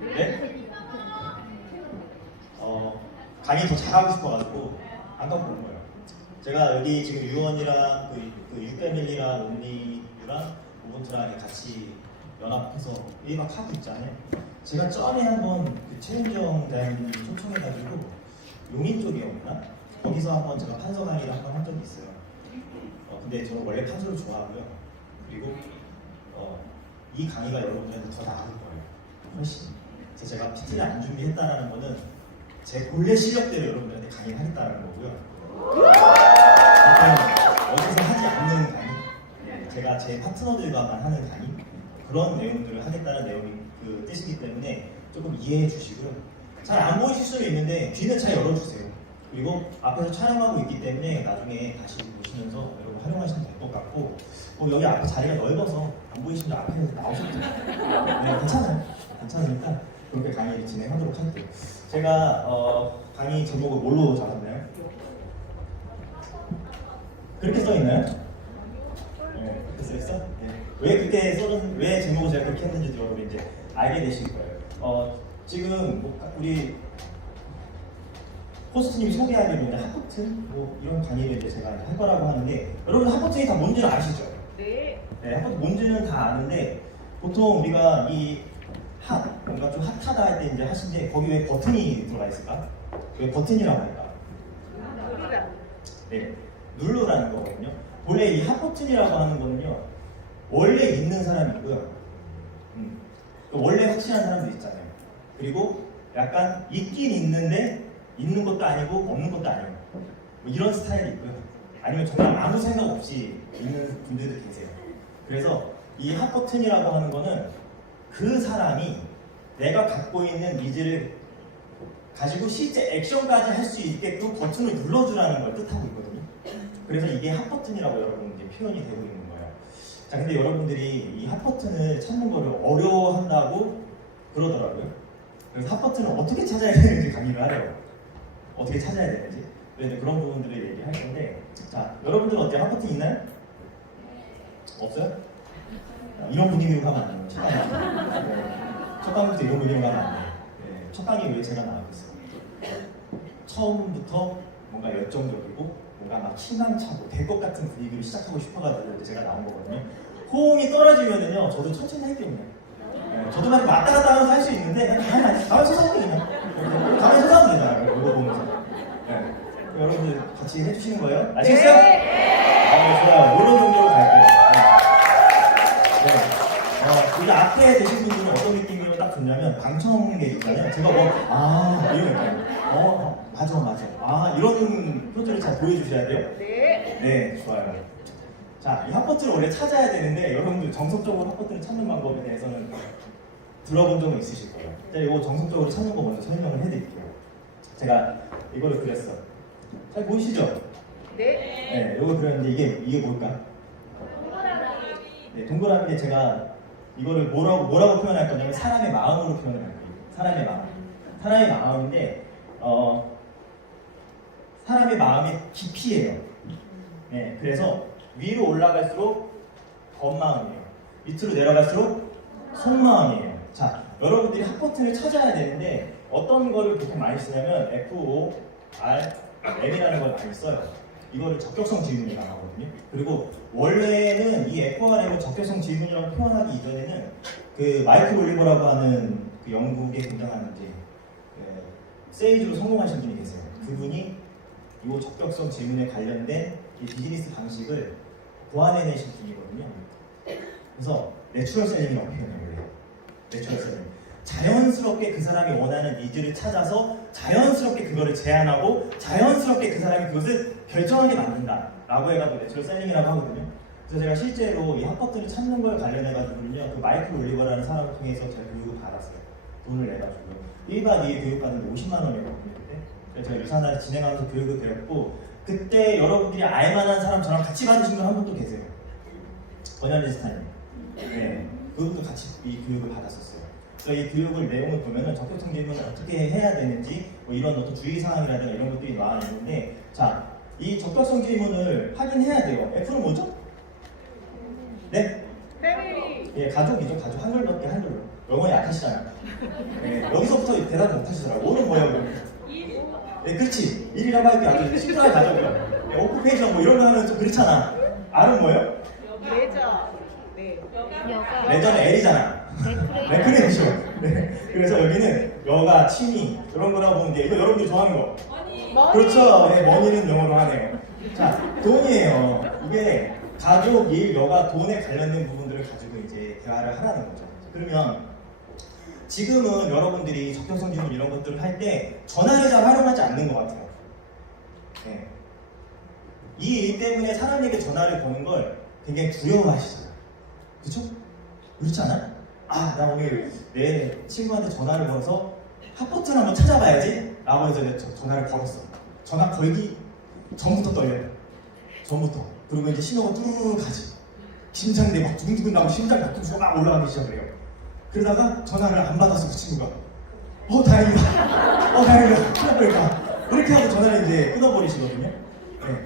네? 강의 더 잘하고 싶어가지고 안 갖고 온 거예요. 제가 여기 지금 유언이랑 그 유패밀리랑 온리랑 우분투랑 같이 연합해서 막 하고 있잖아요. 제가 전에 한번 그 최은정 대학님이 초청해가지고 용인 쪽이었나? 거기서 한번 제가 판서 강의를 한번 한 적이 있어요. 근데 저는 원래 판서를 좋아하고요. 그리고 이 강의가 여러분들한테 더 나을 거예요. 훨씬. 그래서 제가 PT를 안 준비했다는 거는 제 본래 실력대로 여러분들한테 강의를 하겠다는 거고요. 어디서 하지 않는 강의, 제가 제 파트너들과만 하는 강의, 그런 내용들을 하겠다는 내용이 그 뜻이기 때문에 조금 이해해 주시고요. 잘 안 보이실 수도 있는데 귀는 잘 열어주세요. 그리고 앞에서 촬영하고 있기 때문에 나중에 다시 보시면서 여러분 활용하시면 될 것 같고, 여기 앞에 자리가 넓어서 안 보이시면 앞에 나오셔도 돼요. 네, 괜찮아요. 괜찮으니까 그렇게 강의를 진행하도록 할게요. 제가 강의 제목을 뭘로 잡았나요? 그렇게 써있나요? 네, 그렇게 써있어? 네. 왜 제목을 제가 그렇게 했는지 여러분 이제 알게 되실 거예요. 지금 우리 호스트님이 소개하기로 이제 핫버튼 이런 강의를 이제 제가 할 거라고 하는데, 여러분 핫버튼이 다 뭔지는 아시죠? 네. 네, 핫버튼 뭔지는 다 아는데, 보통 우리가 뭔가 좀 핫하다 할 때 이제 하신데 거기 왜 버튼이 들어가 있을까? 왜 버튼이라고 할까? 누르라. 네, 누르라는 거거든요. 원래 이 핫버튼이라고 하는 거는요, 원래 있는 사람이 있고요. 원래 확실한 사람도 있잖아요. 그리고 약간 있긴 있는데 있는 것도 아니고 없는 것도 아니고 이런 스타일이 있고요. 아니면 정말 아무 생각 없이 있는 분들도 계세요. 그래서 이 핫버튼이라고 하는 거는 그 사람이 내가 갖고 있는 니즈를 가지고 실제 액션까지 할 수 있게끔 버튼을 눌러주라는 걸 뜻하고 있거든요. 그래서 이게 핫버튼이라고 여러분 이제 표현이 되고 있는 거예요. 자, 근데 여러분들이 이 핫버튼을 찾는 거를 어려워한다고 그러더라고요. 그래서 핫버튼을 어떻게 찾아야 되는지 강의를 하려고. 어떻게 찾아야 되는지. 네, 그런 부분들을 얘기할 건데, 자, 여러분들은 어때요? 핫버튼 있나요? 없어요? 이런 분위기로 가면 안 돼요. 첫 강의부터 이런 분위기로 가면 안 돼요. 네, 첫 강의 왜 제가 나오고 있어요? 처음부터 뭔가 열정적이고 뭔가 막 희망차고 될 것 같은 분위기를 시작하고 싶어가지고 제가 나온 거거든요. 호응이 떨어지면은요, 저도 천천히 할게요. 네, 저도 막 왔다 갔다 하면서 할 수 있는데 가만히 서서 그냥 가만히 서서 되잖아요. 이거 보면서. 네. 여러분들 같이 해주시는 거예요? 아시겠어요? 네. 좋아요. 이런 정도로 갈게요. 네. 우리 앞에 계신 분들은 어떤 느낌으로 딱 듣냐면 방청객 있잖아요. 제가 이런 느낌. 맞아. 이런 표정을 잘 보여주셔야 돼요. 네. 네, 좋아요. 자, 이 핫버튼을 원래 찾아야 되는데 여러분들 정석적으로 핫버튼을 찾는 방법에 대해서는 들어본 적은 있으실 거예요. 자, 이거 정석적으로 찾는 거 먼저 설명을 해드릴게요. 제가 이거를 그렸어요. 잘 보이시죠? 네. 네, 이거 그렸는데 이게 뭘까? 네, 동그라미에 제가 이거를 뭐라고 표현할 거냐면 사람의 마음으로 표현을 할 거예요. 사람의 마음인데 사람의 마음의 깊이예요. 네, 그래서 위로 올라갈수록 겉마음이에요. 밑으로 내려갈수록 속마음이에요. 자, 여러분들이 핫버튼을 찾아야 되는데 어떤 거를 그렇게 많이 쓰냐면 FORM이라는 걸 많이 써요. 이거를 적격성 질문이 나가거든요. 그리고 원래는 이 FORM을 적격성 질문이라고 표현하기 이전에는 그 마이클 올리버라고 하는 그 영국에 굉장한 이제 세이즈로 성공하신 분이 계세요. 그분이 이 적격성 질문에 관련된 이 비즈니스 방식을 고안해내신 분이거든요. 그래서 내추럴 셀링이라고 표현해요. 내추럴 셀링. 자연스럽게 그 사람이 원하는 니즈를 찾아서 자연스럽게 그거를 제안하고 자연스럽게 그 사람이 그것을 결정하게 만든다 라고 해가지고 내추럴 셀링이라고 하거든요. 그래서 제가 실제로 이 핫버튼을 찾는 거에 관련해가지고는요, 그 마이클 올리버라는 사람을 통해서 제가 교육을 받았어요. 돈을 내가지고 1박 2일 교육받는데 50만 원이었거든요. 그래서 제가 유산을 진행하면서 교육을 배웠고, 그때 여러분들이 알만한 사람 저랑 같이 받으신 분 한 분도 계세요. 버냐리스타님. 네, 그분도 같이 이 교육을 받았었어요. 그래서 이 교육을 내용을 보면은 적격성 질문을 어떻게 해야 되는지 이런 어떤 주의사항이라든가 이런 것들이 나와 있는데, 자, 이 적격성 질문을 확인해야 돼요. F는 뭐죠? 네? 패밀리. 예, 가족이죠. 가족. 한글밖에 한글로. 영어에 약하시잖아요. 네, 여기서부터 대답 못 하시더라고요. 오는 뭐예요? 그럼? 네, 그렇지. 일이라고 할게 아주 심플하게 가져요. 네, 오쿠페이션 뭐 이런 거 하면 좀 그렇잖아. R은 뭐예요? 레저. 네. 여가 레저는 L이잖아. 레크레이션. 네. 그래서 여기는 여가, 취미 이런 거라고 보면 돼. 이거 여러분들이 좋아하는 거. 머니. 그렇죠. 네, 머니는 영어로 하네요. 자, 돈이에요. 이게 가족, 일, 여가, 돈에 관련된 부분들을 가지고 이제 대화를 하라는 거죠. 그러면 지금은 여러분들이 적격성 질문 이런 것들을 할 때 전화를 잘 활용하지 않는 것 같아요. 네. 이 일 때문에 사람에게 전화를 거는 걸 굉장히 두려워하시잖아요. 그쵸? 그렇지 않아? 아, 나 오늘 내 친구한테 전화를 걸어서 핫포트를 한번 찾아봐야지 라고 해서 내가 전화를 걸었어. 전화 걸기 전부터 떨려요. 전부터. 그리고 이제 신호가 뚜루루루 가지. 심장이 막 두근두근 나고 심장 박동수가 막 올라가기 시작해요. 그러다가 전화를 안 받았어, 그 친구가. 다행이다. 다행이다. 큰일 날 뻔했다. 이렇게 하고 전화를 이제 끊어버리시거든요. 네.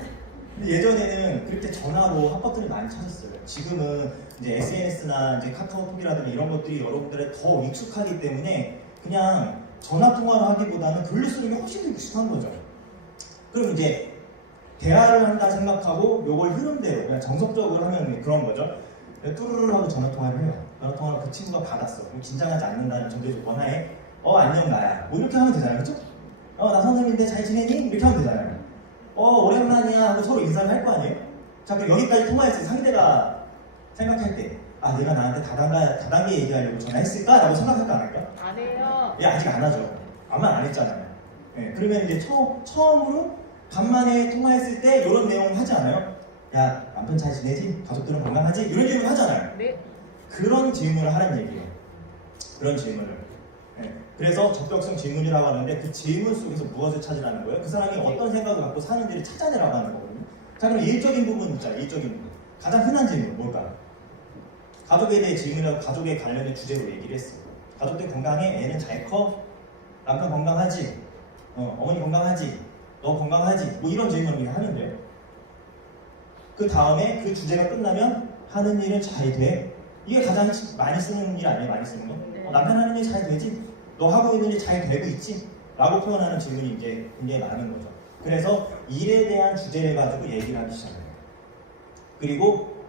근데 예전에는 그렇게 전화로 핫버튼을 많이 찾았어요. 지금은 이제 SNS나 이제 카카오톡이라든지 이런 것들이 여러분들의 더 익숙하기 때문에 그냥 전화 통화를 하기보다는 글로 쓰는 게 훨씬 더 익숙한 거죠. 그럼 이제 대화를 한다 생각하고 요걸 흐름대로 그냥 정석적으로 하면 그런 거죠. 뚜루루루 하고 전화 통화를 해요. 전화 통화를 그 친구가 받았어. 그럼 긴장하지 않는다는 전제 조건 하에 안녕 나야. 뭐 이렇게 하면 되잖아요, 그렇죠? 나 선생님인데 잘 지내니? 이렇게 하면 되잖아요. 오랜만이야 하고 서로 인사를 할 거 아니에요? 자, 그럼 여기까지 통화했을 때 상대가 생각할 때, 내가 나한테 다단계 얘기하려고 전화했을까? 라고 생각할까 안 할까? 안 해요. 예, 아직 안 하죠. 아마 안 했잖아요. 예, 그러면 이제 처음으로 간만에 통화했을 때 이런 내용 하지 않아요? 야, 남편 잘 지내지? 가족들은 건강하지? 이런 질문 하잖아요. 네. 그런 질문을 하라는 얘기예요. 그런 질문을. 예, 그래서 적격성 질문이라고 하는데 그 질문 속에서 무엇을 찾으라는 거예요? 그 사람이 어떤 생각을 갖고 사는지를 찾아내라고 하는 거거든요. 자, 그럼 일적인 부분 있잖아요. 일적인 부분. 가장 흔한 질문 뭘까요? 가족에 대해 질문하고 가족에 관련된 주제로 얘기를 했어요. 가족들 건강해? 애는 잘 커? 남편 건강하지? 어머니 건강하지? 너 건강하지? 뭐 이런 질문을 하면 돼요. 그 다음에 그 주제가 끝나면 하는 일은 잘 돼? 이게 가장 많이 쓰는 일 아니에요? 많이 쓰는 거? 네. 남편 하는 일 잘 되지? 너 하고 있는 일 잘 되고 있지? 라고 표현하는 질문이 이제 굉장히 많은 거죠. 그래서 일에 대한 주제를 가지고 얘기를 하기 시작해요. 그리고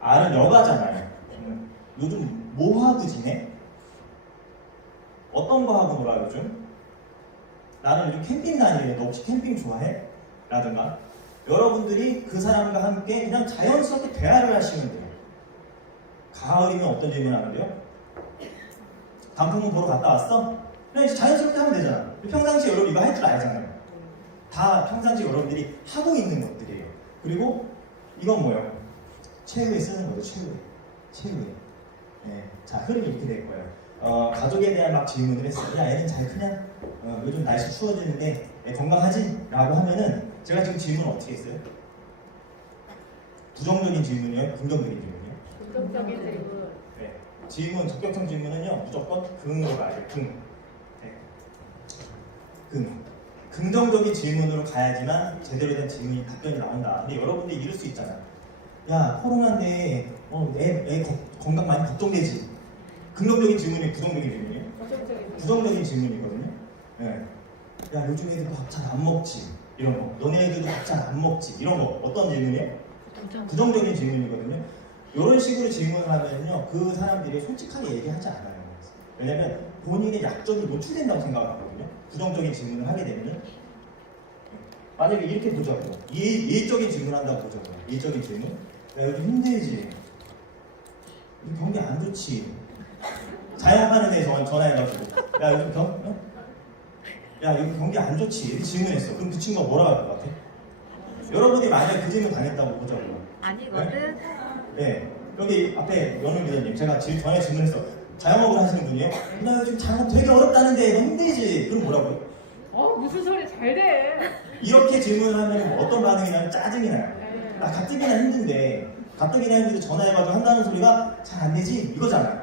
R은 여가잖아요. 요즘 뭐 하고 지내? 어떤 거 하고 놀아 요즘? 나는 요즘 캠핑 다니는데 너 혹시 캠핑 좋아해? 라든가 여러분들이 그 사람과 함께 그냥 자연스럽게 대화를 하시면 돼요. 가을이면 어떤 질문 하는데요? 단풍은 보러 갔다 왔어? 그냥 이제 자연스럽게 하면 되잖아. 평상시에 여러분 이거 할 줄 알잖아요. 다 평상시에 여러분들이 하고 있는 것들이에요. 그리고 이건 뭐예요? 최후에 쓰는 거죠. 최후에. 네. 자, 흐름이 이렇게 될 거예요. 가족에 대한 막 질문을 했어요. 야, 애는 잘 크냐? 요즘 날씨 추워지는데 애 건강하지? 라고 하면은 제가 지금 질문 어떻게 했어요? 부정적인 질문이에요? 긍정적인 질문이에요? 긍정적인 질문. 네. 질문, 적격성 질문은요 무조건 긍으로 가야 돼요. 네. 긍정적인 질문으로 가야지만 제대로 된 질문이 답변이 나온다. 근데 여러분들이 이럴 수 있잖아요. 야, 코로나인데 애 건강 많이 걱정되지? 긍정적인 질문이 부정적인 질문이에요? 부정적인 질문이거든요. 네. 야, 요즘 애들 밥 잘 안 먹지? 이런 거. 너네 애들도 밥 잘 안 먹지? 이런 거. 어떤 질문이에요? 부정적인 질문이거든요. 이런 식으로 질문을 하면요, 그 사람들이 솔직하게 얘기하지 않아요. 왜냐면 본인의 약점이 노출된다고 생각하거든요. 부정적인 질문을 하게 되면은. 만약에 이렇게 보자고. 일적인 질문 한다고 보자고. 일적인 질문. 야, 요즘 힘들지? 요즘 경기 안 좋지? 자영업하는 데서 전화해가지고. 야, 요즘 야, 여기 경기 안 좋지? 이렇게 질문했어. 그럼 그 친구가 뭐라고 할 것 같아? 여러분이 만약에 그 질문 당했다고 보자고요. 아니거든. 네. 여기 앞에 연우 기자님, 제가 전에 질문했어. 자영업을 하시는 분이에요? 나 요즘 자영업 되게 어렵다는데 너무 힘들지? 그럼 뭐라고요? 무슨 소리 잘 돼. 이렇게 질문을 하면 어떤 반응이 나면 짜증이 나요. 나 가뜩이나 힘든데 전화해가지고 한다는 소리가 잘 안 되지? 이거잖아요.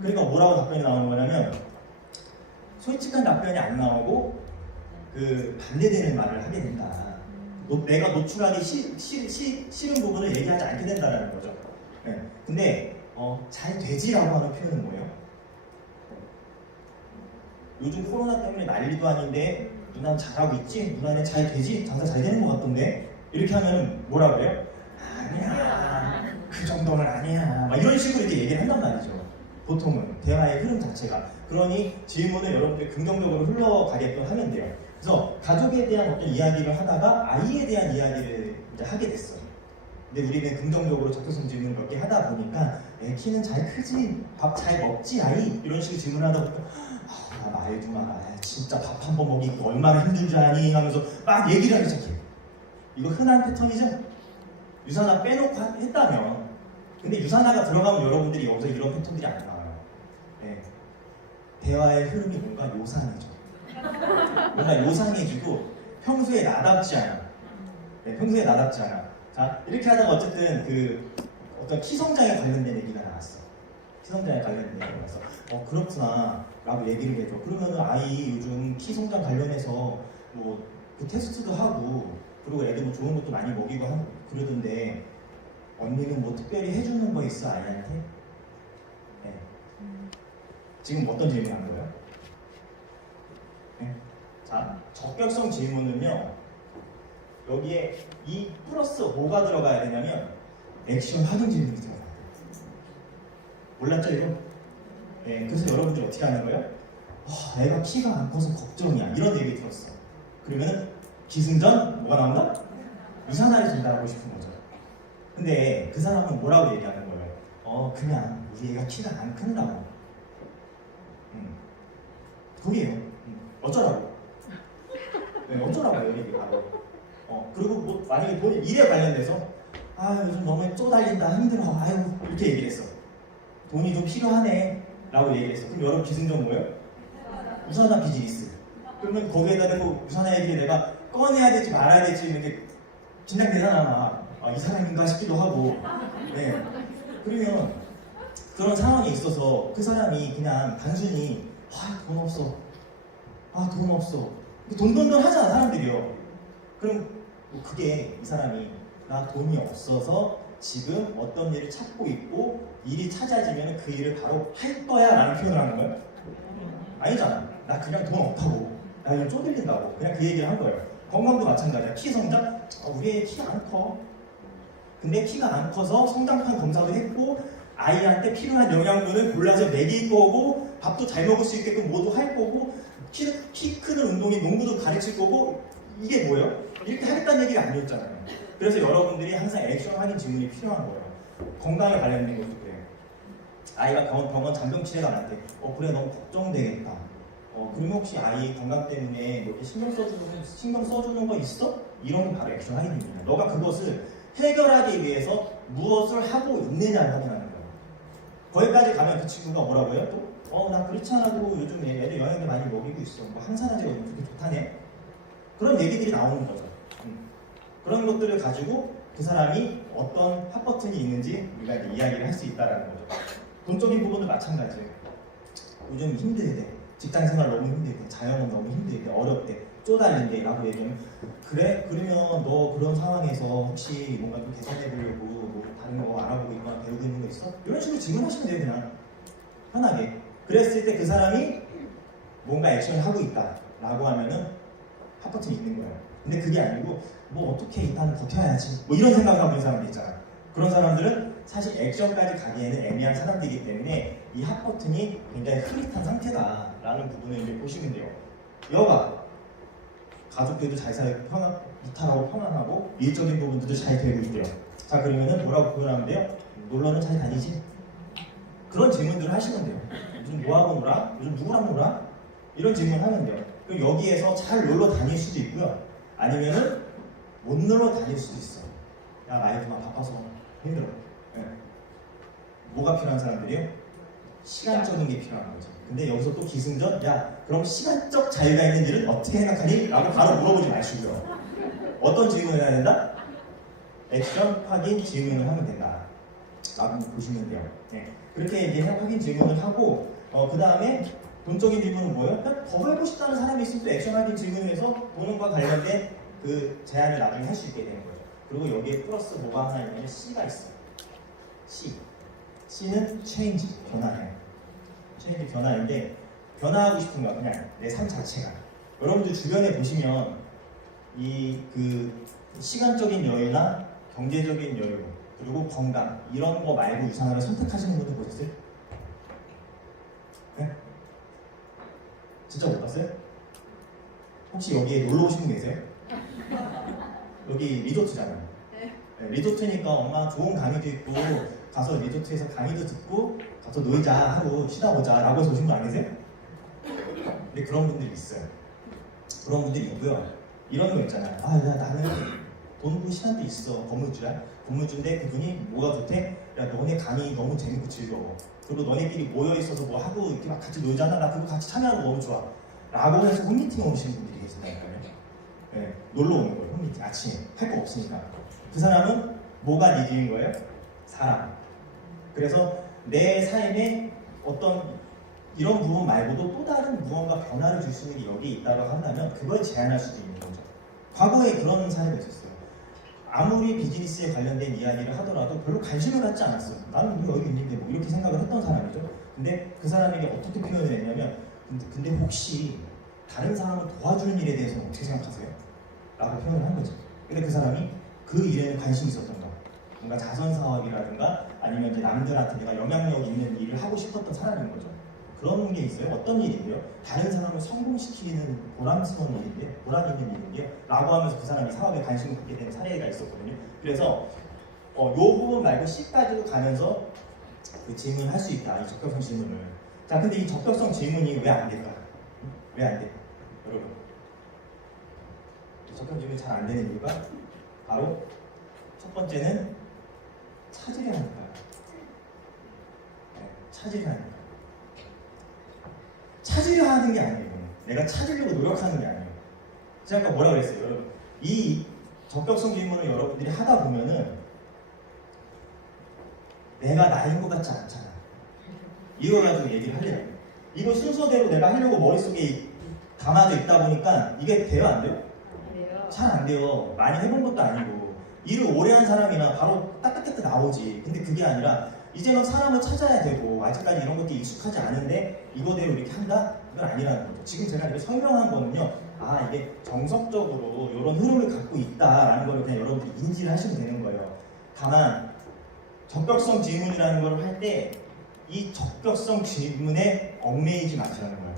그러니까 뭐라고 답변이 나오는 거냐면 솔직한 답변이 안 나오고 그 반대되는 말을 하게 된다. 내가 노출하기 싫은 부분을 얘기하지 않게 된다는 거죠. 네. 근데 잘 되지라고 하는 표현은 뭐예요? 요즘 코로나 때문에 난리도 아닌데 누나는 잘하고 있지? 누나는 잘 되지? 장사 잘 되는 것 같던데? 이렇게 하면 뭐라 그래요? 아니야, 그 정도는 아니야, 막 이런 식으로 이렇게 얘기를 한단 말이죠. 보통은 대화의 흐름 자체가. 그러니 질문을 여러분들이 긍정적으로 흘러가게끔 하면 돼요. 그래서 가족에 대한 어떤 이야기를 하다가 아이에 대한 이야기를 이제 하게 됐어요. 근데 우리는 긍정적으로 적극성 질문을 몇 개 하다 보니까 애 키는 잘 크지? 밥 잘 먹지 아이? 이런 식으로 질문하다 보니까 나 말도 마, 진짜 밥 한 번 먹기 얼마나 힘든 줄 아니? 하면서 막 얘기를 하기 시작해. 이거 흔한 패턴이죠? 유산화 빼놓고 했다면, 근데 유산화가 들어가면 여러분들이 여기서 이런 패턴들이 안 나와요. 네. 대화의 흐름이 뭔가 요상해져. 뭔가 요상해지고 평소에 나답지 않아. 네, 평소에 나답지 않아. 자, 이렇게 하다가 어쨌든 그 어떤 키 성장에 관련된 얘기가 나왔어. 키 성장에 관련된 얘기가 나왔어. 그렇구나 라고 얘기를 해줘. 그러면은 아이 요즘 키 성장 관련해서 뭐 그 테스트도 하고, 그리고 애들 뭐 좋은 것도 많이 먹이고 하고 그러던데 언니는 뭐 특별히 해주는 거 있어 아이한테? 네. 지금 어떤 질문 한 거예요? 네. 자, 적격성 질문은요, 여기에 이 플러스 뭐가 들어가야 되냐면 액션 확인 질문이 들어가야 돼요. 몰랐죠 이거? 네, 그래서 여러분들 어떻게 하는 거예요? 애가 키가 안 커서 걱정이야, 이런 얘기 들었어. 그러면 기승전 뭐가 나온다? 유산화를 전달하고 싶은 거죠. 근데 그 사람은 뭐라고 얘기하는 거예요? 그냥 우리 애가 키가 안 큰다고. 그게요. 어쩌라고? 네, 어쩌라고요 이게 바로. 그리고 뭐 만약에 본인 일에 관련돼서 요즘 너무 쪼달린다, 힘들어, 아유, 이렇게 얘기를 했어. 돈이 좀 필요하네 라고 얘기를 했어. 그럼 여러분 기승전 뭐예요? 유산화 비즈니스. 그러면 거기에다 대고 유산화 얘기를 내가 꺼내야 될지 말아야 될지 이렇게 긴장되잖아. 이 사람인가 싶기도 하고. 네. 그러면 그런 상황에 있어서 그 사람이 그냥 단순히 돈 없어, 돈 없어, 돈 하잖아 사람들이요. 그럼 그게 이 사람이 나 돈이 없어서 지금 어떤 일을 찾고 있고 일이 찾아지면 그 일을 바로 할 거야 라는 표현을 하는 거예요? 아니잖아. 나 그냥 돈 없다고, 나 이거 쪼들린다고 그냥 그 얘기를 한 거예요. 건강도 마찬가지야. 키 성장? 우리 애 키 안 커. 근데 키가 안 커서 성장판 검사도 했고 아이한테 필요한 영양분을 골라서 먹일 거고 밥도 잘 먹을 수 있게끔 뭐도 할 거고 키 크는 운동이 농구도 가르칠 거고, 이게 뭐예요? 이렇게 하겠다는 얘기가 아니었잖아요. 그래서 여러분들이 항상 액션 확인 질문이 필요한 거예요. 건강에 관련된 것도 그래요. 아이가 병원 잔병 치레가 났대. 그래, 너무 걱정되겠다. 그러면 혹시 아이 건강 때문에 뭐 이렇게 신경 써주는 거 있어? 이런 게 바로 액션 확인입니다. 너가 그것을 해결하기 위해서 무엇을 하고 있느냐를 확인하는 거예요. 거기까지 가면 그 친구가 뭐라고 해요? 또? 나 그렇지 않아도 요즘 애들 영양제 많이 먹이고 있어. 뭐 항산화제가 그렇게 좋다네. 그런 얘기들이 나오는 거죠. 그런 것들을 가지고 그 사람이 어떤 핫버튼이 있는지 우리가 이제 이야기를 할 수 있다는 거죠. 돈적인 부분도 마찬가지예요. 요즘 힘들대. 직장생활 너무 힘들대. 자영업 너무 힘들대. 어렵대. 쪼달린대 라고 얘기하면, 그래? 그러면 너 그런 상황에서 혹시 뭔가 좀 개선해 보려고 뭐 다른 거 알아보고 있거나 배우고 있는 거 있어? 이런 식으로 질문하시면 돼요. 그냥 편하게. 그랬을 때 그 사람이 뭔가 액션을 하고 있다 라고 하면은 핫버튼이 있는 거예요. 근데 그게 아니고 뭐 어떻게 일단 버텨야지 뭐 이런 생각을 하고 있는 사람들 있잖아요. 그런 사람들은 사실 액션까지 가기에는 애매한 사람들이기 때문에 이 핫버튼이 굉장히 흐릿한 상태다라는 부분을 이제 보시면 돼요. 여가 가족들도 잘 살고 무탈하고 편안하고 일적인 부분들도 잘 되고 있대요. 자, 그러면은 뭐라고 표현하면 돼요? 놀러는 잘 다니지? 그런 질문들을 하시면 돼요. 요즘 뭐하고 놀아? 요즘 누구랑 놀아? 이런 질문을 하면 돼요. 그럼 여기에서 잘 놀러 다닐 수도 있고요. 아니면은 못 놀러 다닐 수도 있어. 야, 나이 좀 바빠서 힘들어. 네. 뭐가 필요한 사람들이요? 시간적인 게 필요한 거죠. 근데 여기서 또 기승전, 야, 그럼 시간적 자유가 있는 일은 어떻게 생각하니? 라고 바로 물어보지 마시고요. 어떤 질문을 해야 된다? 액션 확인 질문을 하면 된다 라고 보시면 돼요. 네. 그렇게 이제 확인 질문을 하고, 그 다음에 돈적인 질문은 뭐예요? 그냥 더 하고 싶다는 사람이 있으면 또 액션 확인 질문을 해서 돈과 관련된 그 제안을 나중에 할 수 있게 되는 거죠. 그리고 여기에 플러스 뭐가 하나 있냐면 C가 있어요. C는 change, 변화예요. change, 변화인데 변화하고 싶은 거야. 그냥 내 삶 자체가. 여러분들 주변에 보시면 이 그 시간적인 여유나 경제적인 여유 그리고 건강 이런 거 말고 유산을 선택하시는 분들 보셨어요? 네? 진짜 못 봤어요? 혹시 여기에 놀러 오신 분 계세요? 여기 리조트잖아요. 네, 리조트니까 엄마 좋은 강의도 있고 가서 리조트에서 강의도 듣고 가서 놀자 하고 쉬다 오자 라고 해서 오신 분 아니세요? 근데 그런 분들이 있어요. 그런 분들이 있고요. 이런 거 있잖아요. 아, 야, 나는 돈 벌 시간도 있어. 건물주야. 건물주인데 그분이 뭐가 좋대? 야, 너네 강의 너무 재밌고 즐거워. 그리고 너네끼리 모여있어서 뭐 하고 이렇게 막 같이 놀잖아. 나 그거 같이 참여하고 너무 좋아. 라고 해서 홈미팅 오시는 분들이 계시다니까요. 네, 놀러 오는 거예요. 홈미팅 아침에. 할 거 없으니까. 그 사람은 뭐가 니즈인 거예요? 사람. 그래서 내 삶에 어떤 이런 부분 말고도 또 다른 무언가 변화를 줄 수 있는 게 여기 있다고 한다면 그걸 제안할 수도 있는 거죠. 과거에 그런 사례가 있었어요. 아무리 비즈니스에 관련된 이야기를 하더라도 별로 관심을 갖지 않았어요. 나는 뭐 여기 있는데 뭐 이렇게 생각을 했던 사람이죠. 근데 그 사람에게 어떻게 표현을 했냐면 근데 혹시 다른 사람을 도와주는 일에 대해서는 어떻게 생각하세요? 라고 표현을 한 거죠. 근데 그 사람이 그 일에는 관심이 있었던 거. 뭔가 자선 사업이라든가 아니면 이제 남들한테 내가 영향력 있는 일을 하고 싶었던 사람인 거죠. 그런 게 있어요. 어떤 일인데요? 다른 사람을 성공시키는 보람스러운 일인데, 보람 있는 일인데요? 라고 하면서 그 사람이 사업에 관심을 갖게 되는 사례가 있었거든요. 그래서 요 부분 말고 C까지도 가면서 그 질문을 할 수 있다. 이 적격성 질문을. 자, 근데 이 적격성 질문이 왜 안 될까? 왜 안 돼? 여러분. 적격성 질문이 잘 안 되는 이유가 바로 첫 번째는 찾으려 하니까. 네, 찾으려 하니까. 찾으려 하는 게 아니에요. 내가 찾으려고 노력하는 게 아니에요. 제가 아까 뭐라 그랬어요? 여러분, 이 적격성 질문을 여러분들이 하다 보면은 내가 나인 것 같지 않잖아. 이거 가지고 얘기를 하려고. 이거 순서대로 내가 하려고 머릿속에 담아져 있다 보니까 이게 돼요, 안 돼요? 잘 안 돼요. 많이 해본 것도 아니고. 일을 오래 한 사람이나 바로 따뜻하게 나오지. 근데 그게 아니라 이제 막 사람을 찾아야 되고 아직까지 이런 것도 익숙하지 않은데 이거대로 이렇게 한다? 그건 아니라는 거죠. 지금 제가 이렇게 설명한 거는요. 아, 이게 정석적으로 이런 흐름을 갖고 있다라는 걸 그냥 여러분들이 인지를 하시면 되는 거예요. 다만 적격성 질문이라는 걸 할 때 이 적격성 질문에 얽매이지 마시라는 거예요.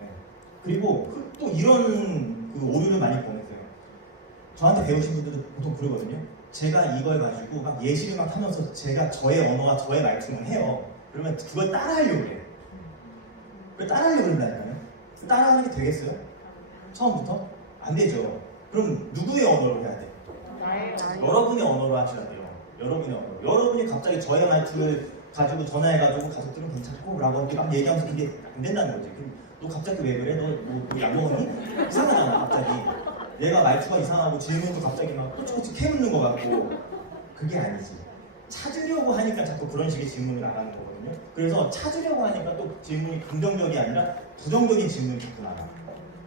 네. 그리고 또 이런 그 오류를 많이 보내세요. 저한테 배우신 분들은 보통 그러거든요. 제가 이걸 가지고 막 예시를 막 하면서 제가 저의 언어와 저의 말투만 해요. 그러면 그걸 따라하려고 해요. 그걸 따라하려고 한다니까요. 따라하는 게 되겠어요? 처음부터? 안 되죠. 그럼 누구의 언어로 해야 돼? 나의 여러분의 언어로 하셔야 돼요. 여러분의 언어로. 여러분이 갑자기 저의 말투를 가지고 전화해가지고 가족들은 괜찮고 라고 이렇게 막 얘기하면서 그게 안 된다는 거지. 그럼 너 갑자기 왜 그래? 너약 먹었니? 이상하잖아 갑자기. 내가 말투가 이상하고 질문도 갑자기 막 꼬치꼬치 캐묻는 것 같고 그게 아니지. 찾으려고 하니까 자꾸 그런 식의 질문을 안 하는 거거든요. 그래서 찾으려고 하니까 또 질문이 긍정적이 아니라 부정적인 질문이 자꾸 나와.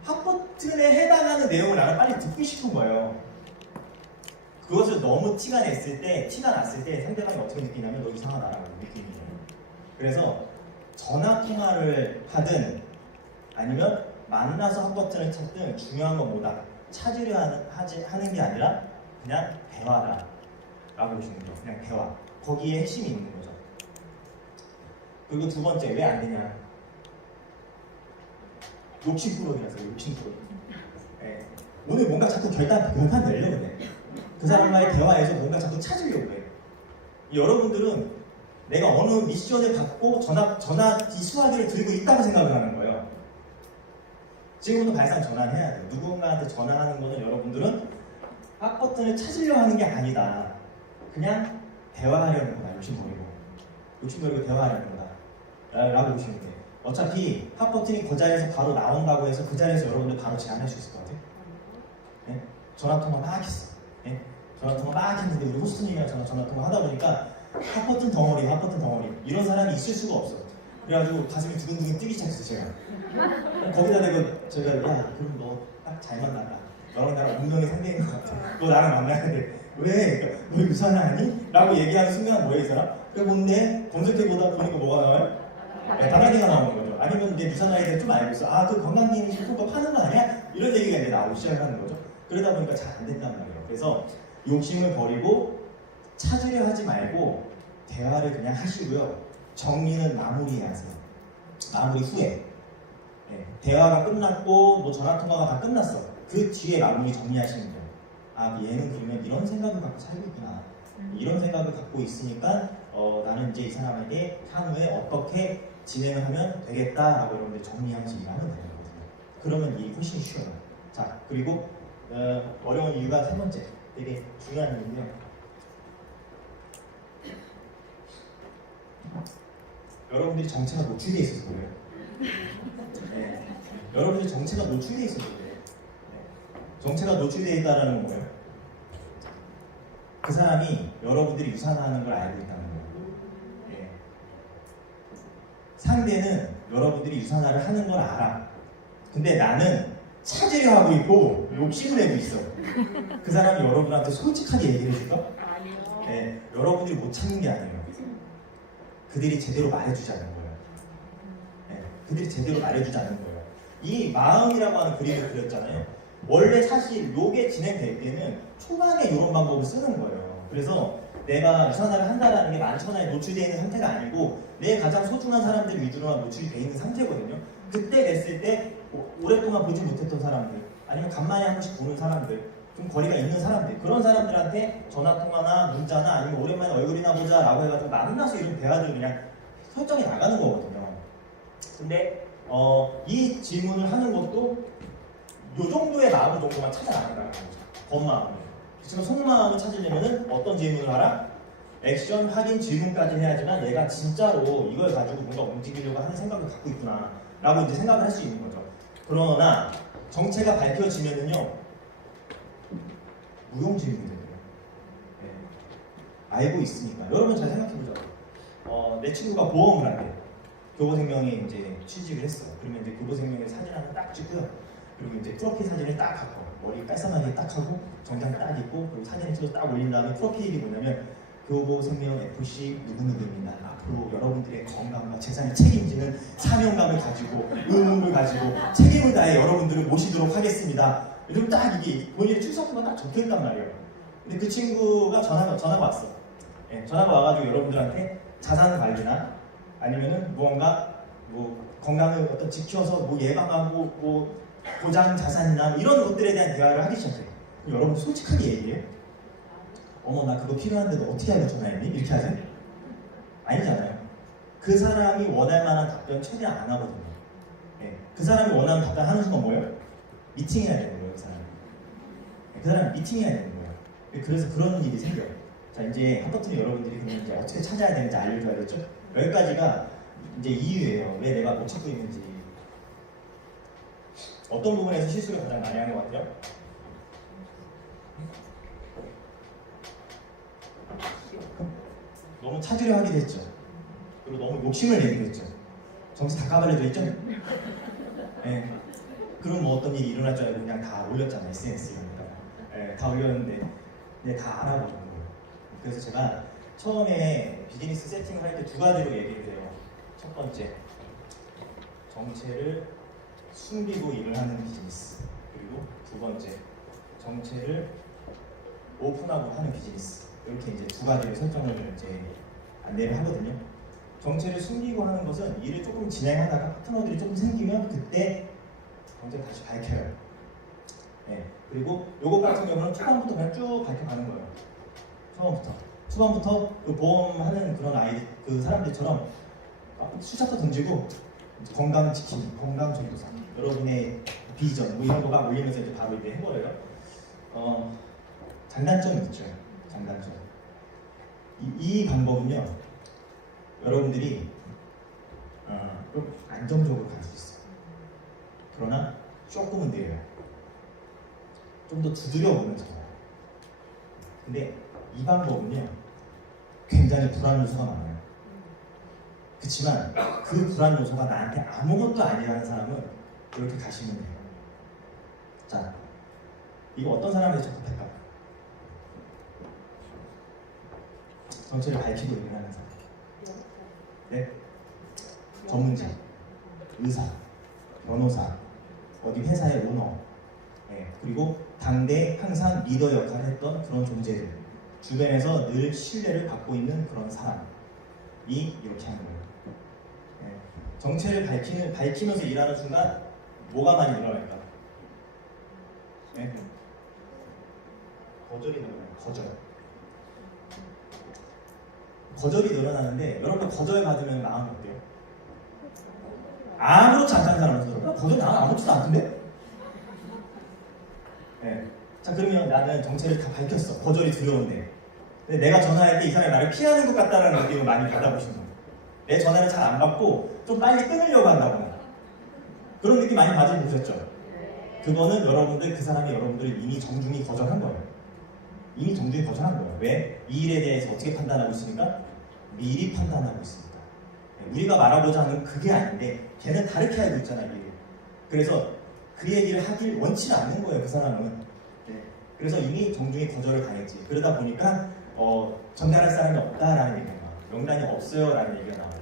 학버튼에 해당하는 내용을 나는 빨리 듣고 싶은 거예요. 그것을 너무 티가 났을 때 상대방이 어떻게 느끼냐면 너 이상하다라고 느끼는 거예요. 그래서 전화 통화를 하든 아니면 만나서 학버튼을 찾든 중요한 건 뭐다? 찾으려 하는 게 아니라 그냥 대화다 라고 보시는 거죠. 그냥 대화. 거기에 핵심이 있는 거죠. 그리고 두 번째, 왜 안 되냐? 욕심꾸러기라서 욕심꾸러기. 네. 오늘 뭔가 자꾸 결판 내려고 해. 그 사람과의 대화에서 뭔가 자꾸 찾으려고 해. 여러분들은 내가 어느 미션을 받고 전화기 수화기를 들고 있다고 생각을 하는 거예요. 지금부터 발상 전환을 해야 돼요. 누군가한테 전화하는 거는 여러분들은 핫버튼을 찾으려고 하는 게 아니다. 그냥 대화하려는 거다. 욕심버리고 대화하려는 거다. 라고 보시면 돼요. 어차피 핫버튼이 그 자리에서 바로 나온다고 해서 그 자리에서 여러분들 바로 제안할 수 있을 것 같아요. 네? 전화통화 막 했어. 네? 전화통화 막 했는데 우리 호스트님이랑 전화통화 하다 보니까 핫버튼 덩어리 이런 사람이 있을 수가 없어. 그래가지고 가슴이 두근두근 뛰기 시작했어 제가. 거기다 대고 제가 야 그럼 너 딱 잘 만난다. 너랑 나랑 운명의 상대인 것 같아. 너 나랑 만나야 돼. 왜? 너 유산하니? 라고 얘기하는 순간 뭐야 이 사람? 그래 뭔데? 검색해보다 보니까 뭐가 나와요? 네, 단아기가 나오는 거죠. 아니면 이제 유산화에 대해 좀 알고 있어. 아, 그 건강기능식품법 하는 거 아니야? 이런 얘기가 이제 나오기 시작하는 거죠. 그러다 보니까 잘 안 된단 말이에요. 그래서 욕심을 버리고 찾으려 하지 말고 대화를 그냥 하시고요. 정리는 마무리해야 하세요. 마무리 후에. 네, 대화가 끝났고 뭐 전화통화가 다 끝났어. 그 뒤에 마무리 정리하시면 돼요. 아, 얘는 그러면 이런 생각을 갖고 살고 있구나. 이런 생각을 갖고 있으니까 나는 이제 이 사람에게 향후에 어떻게 진행을 하면 되겠다라고 여러분들 정리하면서 일을 하면 되는 거거든요. 그러면 일이 훨씬 쉬워요. 자, 그리고 어려운 이유가 세 번째, 되게 중요한 이유인데요. 여러분들이 정체가 노출되어 있어서 그래요. 네. 여러분들이 정체가 노출되어 있어서 그래요. 네. 정체가 노출되어 있다는 건 뭐예요? 그 사람이 여러분들이 유산화하는 걸 알고 있다는 거예요. 예. 상대는 여러분들이 유산화를 하는 걸 알아. 근데 나는 찾으려 하고 있고 욕심을 내고 있어. 그 사람이 여러분한테 솔직하게 얘기를 해줄까? 아니요. 네, 여러분들이 못 찾는 게 아니에요. 그들이 제대로 말해주지 않는 거예요. 네, 그들이 제대로 말해주지 않는 거예요. 이 마음이라고 하는 그림을 그렸잖아요. 원래 사실 요게 진행될 때는 초반에 이런 방법을 쓰는 거예요. 그래서 내가 유산화를 한다라는 게 만천하에 노출되어 있는 상태가 아니고 내 가장 소중한 사람들 위주로만 노출이 되어 있는 상태거든요. 그때 냈을 때 오랫동안 보지 못했던 사람들, 아니면 간만에 한 번씩 보는 사람들, 좀 거리가 있는 사람들, 그런 사람들한테 전화통화나 문자나 아니면 오랜만에 얼굴이나 보자 라고 해가지고 만나서 이런 대화들 그냥 설정이 나가는 거거든요. 근데 이 질문을 하는 것도 요 정도의 마음 정도만 찾아나간다는 거죠. 겉마음을. 그렇지만 속마음을 찾으려면 어떤 질문을 하라? 액션, 확인, 질문까지 해야지만 얘가 진짜로 이걸 가지고 뭔가 움직이려고 하는 생각을 갖고 있구나 라고 이제 생각을 할 수 있는 거죠. 그러나 정체가 밝혀지면은요 무용 질문이 돼요. 네. 알고 있으니까. 여러분 잘 생각해보죠. 내 친구가 보험을 한대. 교보생명에 이제 취직을 했어요. 그러면 이제 교보생명에 사진 하나 딱 찍고요. 그리고 이제 프로필 사진을 딱 갖고 머리 깔쌈하게 딱 하고 정장 딱 입고 그리고 사진을 찍어서 딱 올린 다음에 프로필이 뭐냐면 교보생명 FC 누구누구입니다. 앞으로 여러분들의 건강과 재산을 책임지는 사명감을 가지고 의무를 가지고 책임을 다해 여러분들을 모시도록 하겠습니다. 이러면 딱 이게 본인의 출석부가 딱 적혀있단 말이에요. 근데 그 친구가 전화가 왔어. 네, 전화가 와가지고 여러분들한테 자산 관리나 아니면은 무언가 뭐 건강을 어떤 지켜서 뭐 예방하고 뭐 보장 자산이나 뭐 이런 것들에 대한 대화를 하기 시작해요. 여러분 솔직하게 얘기해요. 어머 나 그거 필요한데 너 어떻게 알고 전화했니? 이렇게 하세요? 아니잖아요. 그 사람이 원할 만한 답변 최대한 안 하거든요. 네. 그 사람이 원하는 답변 하는 순간 뭐예요? 미팅해야 되는 거예요, 그 사람이. 네. 그 사람이 미팅해야 되는 거예요. 그래서 그런 일이 생겨요. 자 이제 한번쯤 여러분들이 그러면 이제 어떻게 찾아야 되는지 알려줘야겠죠? 여기까지가 이제 이유예요. 왜 내가 못 찾고 있는지. 어떤 부분에서 실수를 가장 많이 하는 것 같아요? 너무 찾으려 하기도 했죠. 그리고 너무 욕심을 내기도 했죠. 정신 다 까발려져 있죠? 네. 그럼 뭐 어떤 일이 일어날 줄 알고 그냥 다 올렸잖아요. SNS 이런 데다가. 네, 다 올렸는데 근데 다 알아보는 거예요. 그래서 제가 처음에 비즈니스 세팅을 할 때 두 가지로 얘기를 해요. 첫 번째, 정체를 숨기고 일을 하는 비즈니스. 그리고 두 번째, 정체를 오픈하고 하는 비즈니스. 이렇게 이제 두 가지로 설정을 이제 안내를 하거든요. 정체를 숨기고 하는 것은 일을 조금 진행하다가 파트너들이 조금 생기면 그때 정체를 다시 밝혀요. 네. 그리고 요것 같은 경우는 초반부터 그냥 쭉 밝혀가는 거예요. 초반부터 그 보험하는 그런 그 사람들처럼 수작도 던지고 건강 지킴이, 건강 전도사, 여러분의 비전 뭐 이런 거 막 올리면서 이제 바로 이제 해버려요. 장단점이 있죠. 장단점. 이 방법은요, 여러분들이 좀 안정적으로 갈 수 있어요. 그러나 조금은 느려요. 좀 더 두드려보면 좋아요. 근데 이 방법은요, 굉장히 불안 요소가 많아요. 그렇지만 그 불안 요소가 나한테 아무것도 아니라는 사람은 이렇게 가시면 돼요. 자, 이거 어떤 사람한테 적합할까? 정체를 밝히고 일을 하는 사람. 네? 전문직. 의사, 변호사, 어디 회사의 오너, 예, 그리고 당대 항상 리더 역할을 했던 그런 존재들, 주변에서 늘 신뢰를 받고 있는 그런 사람이 이렇게 하는 거예요. 예, 정체를 밝히면서 일하는 순간 뭐가 많이 일어날까? 예? 거절이 늘어나요. 거절이 늘어나는데 여러분 거절 받으면 마음이 어때요? 아무렇지 않다는 사람은 들어요. 거절 나는 아무렇지도 않던데? 네. 자 그러면 나는 정체를 다 밝혔어. 거절이 두려운데. 근데 내가 전화할 때 이 사람이 나를 피하는 것 같다는 느낌을 많이 받아보신 거예요. 내 전화를 잘 안 받고 좀 빨리 끊으려고 한다거나 그런 느낌 많이 받아보셨죠? 그거는 여러분들 그 사람이 여러분들을 이미 정중히 거절한 거예요. 이미 정중히 거절한 거예요. 왜? 이 일에 대해서 어떻게 판단하고 있으니까? 미리 판단하고 있으니까. 우리가 말하고자 하는 그게 아닌데 걔는 다르게 알고 있잖아 이 얘기를. 그래서 그 얘기를 하길 원치 않는 거예요 그 사람은. 네. 그래서 이미 정중히 거절을 당했지. 그러다 보니까 전달할 사람이 없다라는 얘기가 나와요. 명단이 없어요 라는 얘기가 나와요.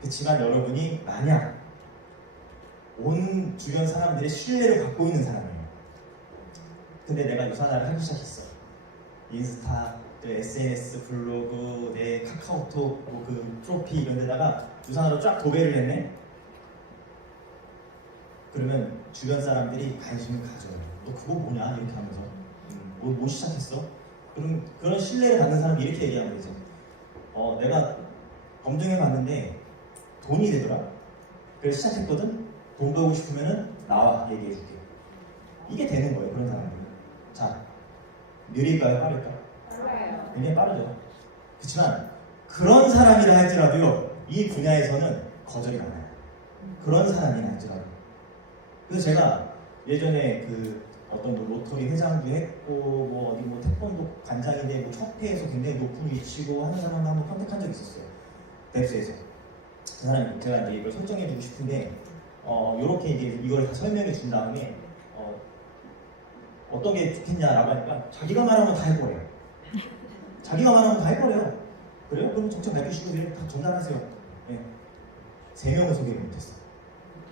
그렇지만 여러분이 만약 온 주변 사람들의 신뢰를 갖고 있는 사람이에요. 근데 내가 유산화를 하기 시작했어. 인스타, SNS, 블로그, 내 카카오톡, 그 프로필 이런 데다가 유산화로 쫙 도배를 했네? 그러면 주변 사람들이 관심을 가져요. 너 그거 뭐냐? 이렇게 하면서 뭐 시작했어? 그런 신뢰를 받는 사람이 이렇게 얘기하는 거죠. 내가 검증해 봤는데 돈이 되더라. 그래서 시작했거든? 돈 벌고 싶으면은 나와 얘기해 줄게. 이게 되는 거예요 그런 사람들은. 자, 느릴까요? 빠를까요? 빨라요. 굉장히 빠르죠. 그렇지만 그런 사람이라 할지라도요 이 분야에서는 거절이 많아요. 그런 사람이라 할지라도. 그래서 제가 예전에 그 어떤 뭐 로터리 회장도 했고 뭐 어디 뭐 태권도 관장인데 뭐 협회에서 굉장히 높은 위치고 하는 사람을 한번 컨택한 적이 있었어요. 뎁스에서. 그 사람이 제가 이제 이걸 설정해주고 싶은데 요렇게 이제 이걸 다 설명해 준 다음에 어떤 게 좋겠냐라고 하니까 자기가 말하면 다 해버려요. 자기가 말하면 다 해버려요. 그래요? 그럼 정책 밝히시고 이렇게 다 전달하세요. 네. 3명을 소개를 못했어.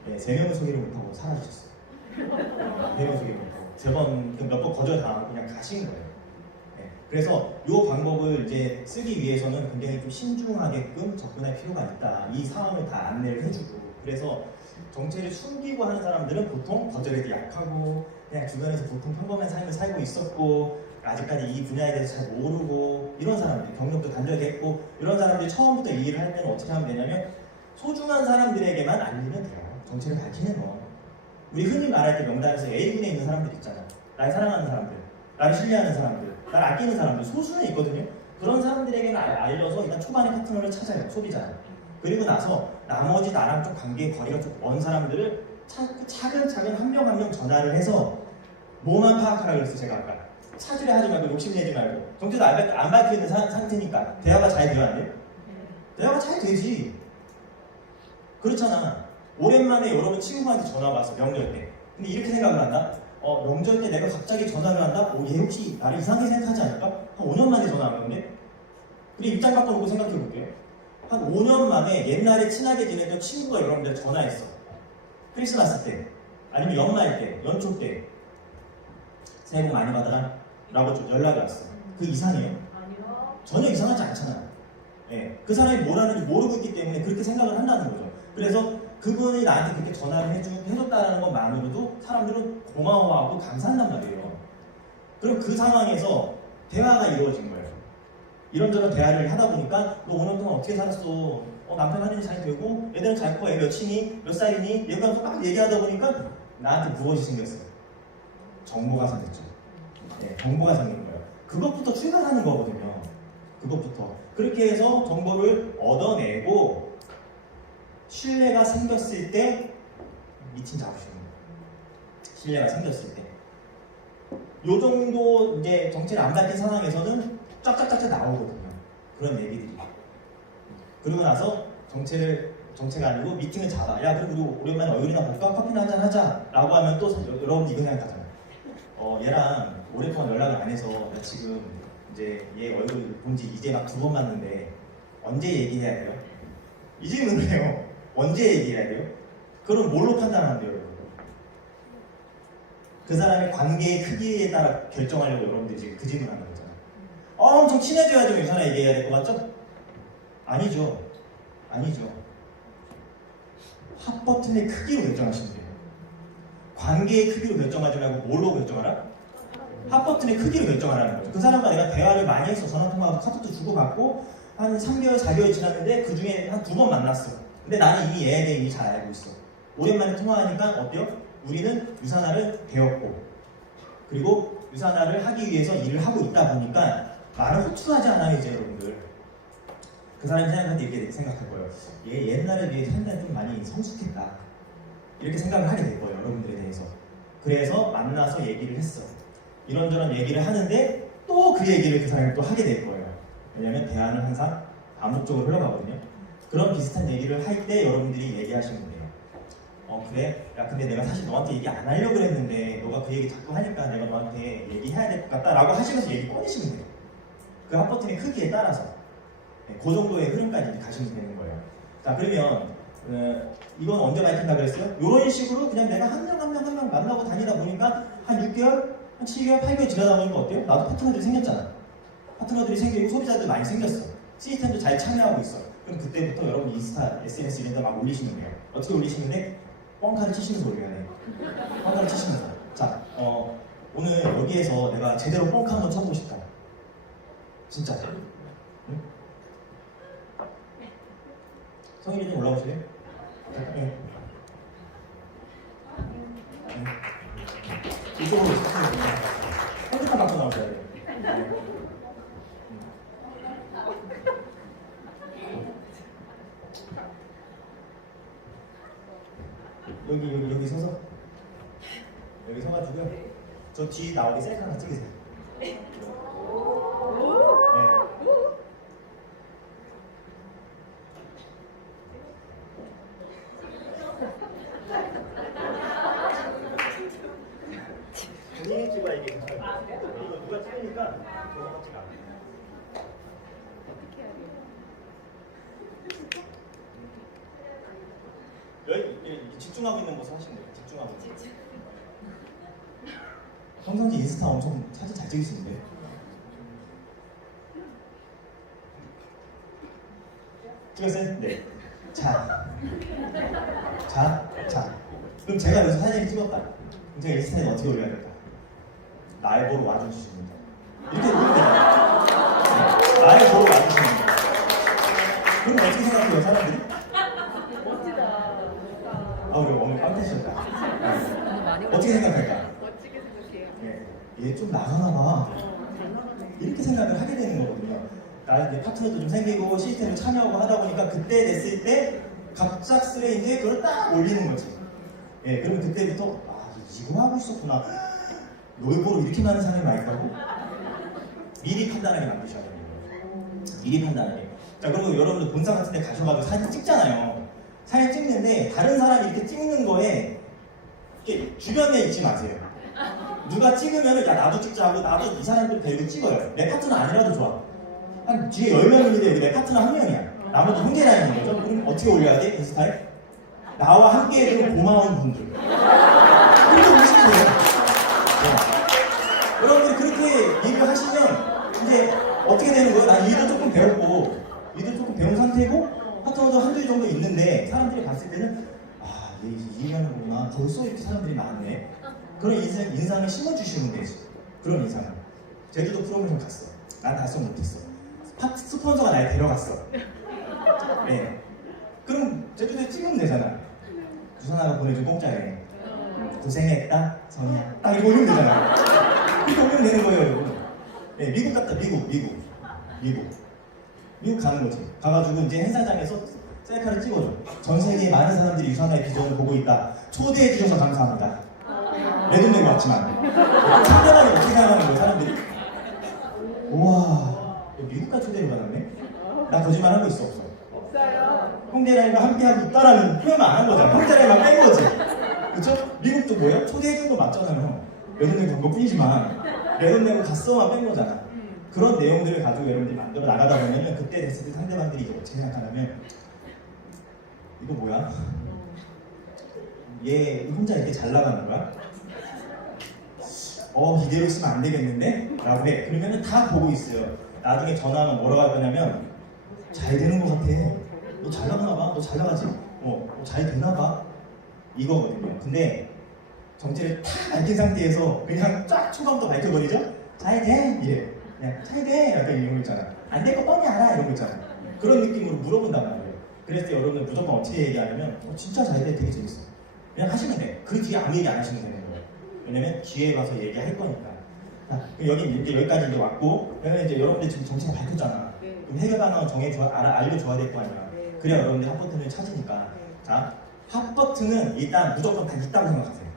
네, 3명을 소개를 못하고 사라지셨어요. 3명 소개를 못하고 몇 번 거절당하고 그냥 가신 거예요. 네. 그래서 이 방법을 이제 쓰기 위해서는 굉장히 좀 신중하게끔 접근할 필요가 있다. 이 상황을 다 안내를 해주고 그래서 정체를 숨기고 하는 사람들은 보통 거절에도 약하고 그냥 주변에서 보통 평범한 삶을 살고 있었고 아직까지 이 분야에 대해서 잘 모르고 이런 사람들 경력도 단절됐고 이런 사람들이 처음부터 이 일을 할 때는 어떻게 하면 되냐면 소중한 사람들에게만 알리면 돼요. 정체를 밝히는 거. 우리 흔히 말할 때 명단에서 A군에 있는 사람들 있잖아. 날 사랑하는 사람들, 나를 신뢰하는 사람들, 나를 아끼는 사람들 소수는 있거든요. 그런 사람들에게는 알려서 일단 초반에 파트너를 찾아요. 소비자는. 그리고 나서 나머지 나랑 좀 관계의 거리가 좀 먼 사람들을 차근차근 한 명 한 명 전화를 해서 뭐만 파악하라고 그랬어 제가 아까. 차주려 하지 말고 욕심내지 말고 정체도 안 밝혀 있는 상태니까 대화가 잘 돼야 안 돼? 대화가 잘 되지. 그렇잖아. 오랜만에 여러분 친구한테 전화가 왔어 명절 때. 근데 이렇게 생각을 한다. 명절 때 내가 갑자기 전화를 한다? 얘 혹시 나를 이상하게 생각하지 않을까? 한 5년 만에 전화한 건데? 그리고 입장 바꿔놓고 생각해 볼게요. 한 5년 만에 옛날에 친하게 지내던 친구가 여러분들 전화했어. 크리스마스 때, 아니면 연말 때, 연초 때 새해 복 많이 받아라 라고 좀 연락이 왔어. 그 이상해요? 아니요. 전혀 이상하지 않잖아요. 예, 그 사람이 뭘 하는지 모르고 있기 때문에 그렇게 생각을 한다는 거죠. 그래서 그분이 나한테 그렇게 전화를 해줬다는 것만으로도 사람들은 고마워하고 감사한단 말이에요. 그럼 그 상황에서 대화가 이루어진 거예요. 이런저런 대화를 하다 보니까 너 5년 동안 어떻게 살았어? 남편 하는지 잘 되고 애들은 잘 커. 애 몇이니? 몇 살이니? 얘가 막 얘기하다 보니까 나한테 무엇이 생겼어요? 정보가 생겼죠. 네, 정보가 생긴 거예요. 그것부터 출발하는 거거든요. 그것부터. 그렇게 해서 정보를 얻어내고 신뢰가 생겼을 때 미팅 잡으시는 거예요. 신뢰가 생겼을 때. 요 정도 이제 정체를 안 밝힌 상황에서는 쫙쫙쫙쫙 나오거든요. 그런 얘기들이. 그러고 나서 정체가 아니고 미팅을 잡아. 야, 그럼 우리 오랜만에 얼굴이나 볼까? 커피나 한잔 하자. 라고 하면 또 여러분 이거 생각하잖아요. 얘랑 오랫동안 연락을 안 해서 나 지금 이제 얘 얼굴 본 지 이제 막 2번 봤는데 언제 얘기해야 돼요? 이 질문을 해요. 언제 얘기해야 돼요? 그럼 뭘로 판단하면 돼요? 그 사람의 관계의 크기에 따라 결정하려고 여러분들이 지금 그 질문하는 거잖아요. 엄청 친해져야지 유산을 얘기해야 될 것 같죠? 아니죠. 아니죠. 핫 버튼의 크기로 결정하시면 돼요. 관계의 크기로 결정하지 말고 뭘로 결정하라? 핫 버튼의 크기로 결정하라는 거죠. 그 사람과 내가 대화를 많이 해서 전화통화하고 카톡도 주고받고 한 3개월, 4개월 지났는데 그 중에 한 2번 만났어. 근데 나는 이미 얘에 대해 이미 잘 알고 있어. 오랜만에 통화하니까 어때요? 우리는 유산화를 배웠고 그리고 유산화를 하기 위해서 일을 하고 있다 보니까 말을 호투하지 않아요 이제 여러분들. 그 사람이 생각할 때 이렇게 생각할 거예요. 얘 옛날에 비해 상당히 좀 많이 성숙했다. 이렇게 생각을 하게 될 거예요 여러분들에 대해서. 그래서 만나서 얘기를 했어. 이런저런 얘기를 하는데 또 그 얘기를 그 사람이 또 하게 될 거예요. 왜냐면 대화는 항상 암묵적으로 흘러가거든요. 그런 비슷한 얘기를 할 때 여러분들이 얘기하시면 돼요. 그래? 야 근데 내가 사실 너한테 얘기 안 하려고 그랬는데 너가 그 얘기 자꾸 하니까 내가 너한테 얘기해야 될 것 같다 라고 하시면서 얘기 꺼내시면 돼요. 그 핫버튼의 크기에 따라서 그 정도의 흐름까지 가시면 되는 거예요. 자 그러면 이건 언제 밝힌다 그랬어요? 이런 식으로 그냥 내가 한 명 만나고 다니다 보니까 한 6개월, 한 7개월, 8개월 지나다 보니까 어때요? 나도 파트너들이 생겼잖아. 파트너들이 생기고 소비자들 많이 생겼어. 시스템도 잘 참여하고 있어. 그럼 그때부터 여러분 인스타, SNS 이런 데 막 올리시면 돼요. 어떻게 올리시는데? 뻥카를 치시면서 올려야 돼요. 뻥카를 치시면서. 자, 오늘 여기에서 내가 제대로 뻥카 한번 쳐보고 싶다. 진짜. 응? 성인이 좀 올라오실래요? 네. 이쪽으로 핸드폰 갖고 나오셔야 돼요. 여기 서서 여기 서가지고요. 저 뒤 나오게 셀카 하나 찍으세요. 네. 본인이 찍어야 이게 괜찮아요. 이거 누가 찍으니까 저거 같지가 않아요. 어떻게 해야 돼요? 여기 집중하고 있는 모습 하시면 돼요. 집중하고 있는 모습. 평상시 인스타 엄청 사진 잘 찍으시는데. 찍었어요? 네. 자. 그럼 제가 여기서 사진을 찍었다. 그럼 제가 인스타에 어떻게 올려야 될까? 날 보러 와주십니다. 이렇게 올리면 되잖아요. 날 보러 와주십니다. 그럼 어떻게 생각해요, 사람들이? 멋지다. 우리 오늘 빵 터졌다. 어떻게 생각할까? 멋지게 생각해요. 얘 좀 나가나 봐. 잘 나가네. 이렇게 생각을 하게 되는 거거든요. 나 이제 파트너도 좀 생기고 시스템을 참여하고 하다 보니까 그때 됐을 때 갑작스레 이제 그걸 딱 올리는 거지. 그러면 그때부터 이거 하고 있었구나. 놀보로 이렇게 많은 사람이 많다고? 미리 판단하게 만드셔야 돼요. 미리 판단하게. 자, 그리고 여러분들 본사 같은 데 가셔가지고 사진 찍잖아요. 사진 찍는데 다른 사람이 이렇게 찍는 거에 이렇게 주변에 있지 마세요. 누가 찍으면은 야 나도 찍자 하고 나도 이 사람들 데리고 찍어요. 내 파트너 아니라도 좋아. 한 뒤에 10명인데 여기 내 파트너 1명이야. 나머지 형제라는 거죠. 그럼 어떻게 올려야 돼? 인스타에? 나와 함께 해준 고마운 분들. 그렇게 보시면 돼요. 여러분들이 그렇게 얘기를 하시면 이제 어떻게 되는 거예요? 나 일도 조금 배웠고 일도 조금 배운 상태고 파트너도 한두 정도 있는데 사람들이 봤을 때는 얘 일하는 거구나. 벌써 이렇게 사람들이 많네. 그런 인상을 심어주시면 되지. 그런 인상을. 제주도 프로모션 갔어. 난 달성 못했어. 스폰서가 날 데려갔어. 네. 그럼 제주도에 찍으면 되잖아. 유선아가 보내준 공짜여행. 고생했다, 선이야. 딱 이거 올리면 되잖아. 이렇게 올리면 되는 거예요, 여러분. 네, 미국 갔다, 미국 가는 거지. 가가지고 이제 행사장에서 셀카를 찍어줘. 전 세계에 많은 사람들이 유선아의 비전을 보고 있다. 초대해 주셔서 감사합니다. 내 돈 내고 왔지만. 상대방이 어떻게 생각하는 거예요, 사람들이? 우와, 미국까지 초대를 받았네? 나 거짓말 하고 있어, 없어? 없어요. 형제라인과 함께하고 있다라는 표현을 안 한 거잖아. 형제라인만 뺀 거지. 그쵸? 미국도 뭐예요? 초대해준 거 맞잖아요. 내 돈 내고 간 것 뿐이지만 내 돈 내고 갔어만 뺀 거잖아. 그런 내용들을 가지고 여러분들이 만들어 나가다 보면 그때 됐을 때 상대방들이 이제 어떻게 생각하냐면 이거 뭐야? 얘 혼자 이렇게 잘 나가는 거야? 이대로 있으면 안 되겠는데? 라고 해. 그러면은 다 보고 있어요. 나중에 전화하면 뭐라고 할 거냐면 잘 되는 것 같아. 너 잘 나가나 봐. 너 잘 나가지? 잘 되나 봐. 이거거든요. 근데 정체를 다 밝힌 상태에서 그냥 쫙 초감도 밝혀버리죠? 잘 돼? 이래. 그냥 잘 돼? 약간 이런 거 있잖아. 안 될 거 뻔히 알아? 이런 거 있잖아. 그런 느낌으로 물어본단 말이에요. 그래서 여러분은 무조건 어떻게 얘기하냐면 진짜 잘 돼. 되게 재밌어. 그냥 하시면 돼. 그 뒤에 아무 얘기 안 하시면 되는 거예요. 왜냐면 뒤에 가서 얘기할 거니까. 자, 여기 이제 여기까지 이제 왔고, 그러면 이제 여러분들 지금 정체가 밝혔잖아. 네. 그럼 해결 방향을 알려줘야 될 거 아니야. 네. 그래야 여러분들 핫 버튼을 찾으니까. 자, 핫 버튼은 일단 무조건 다 있다고 생각하세요.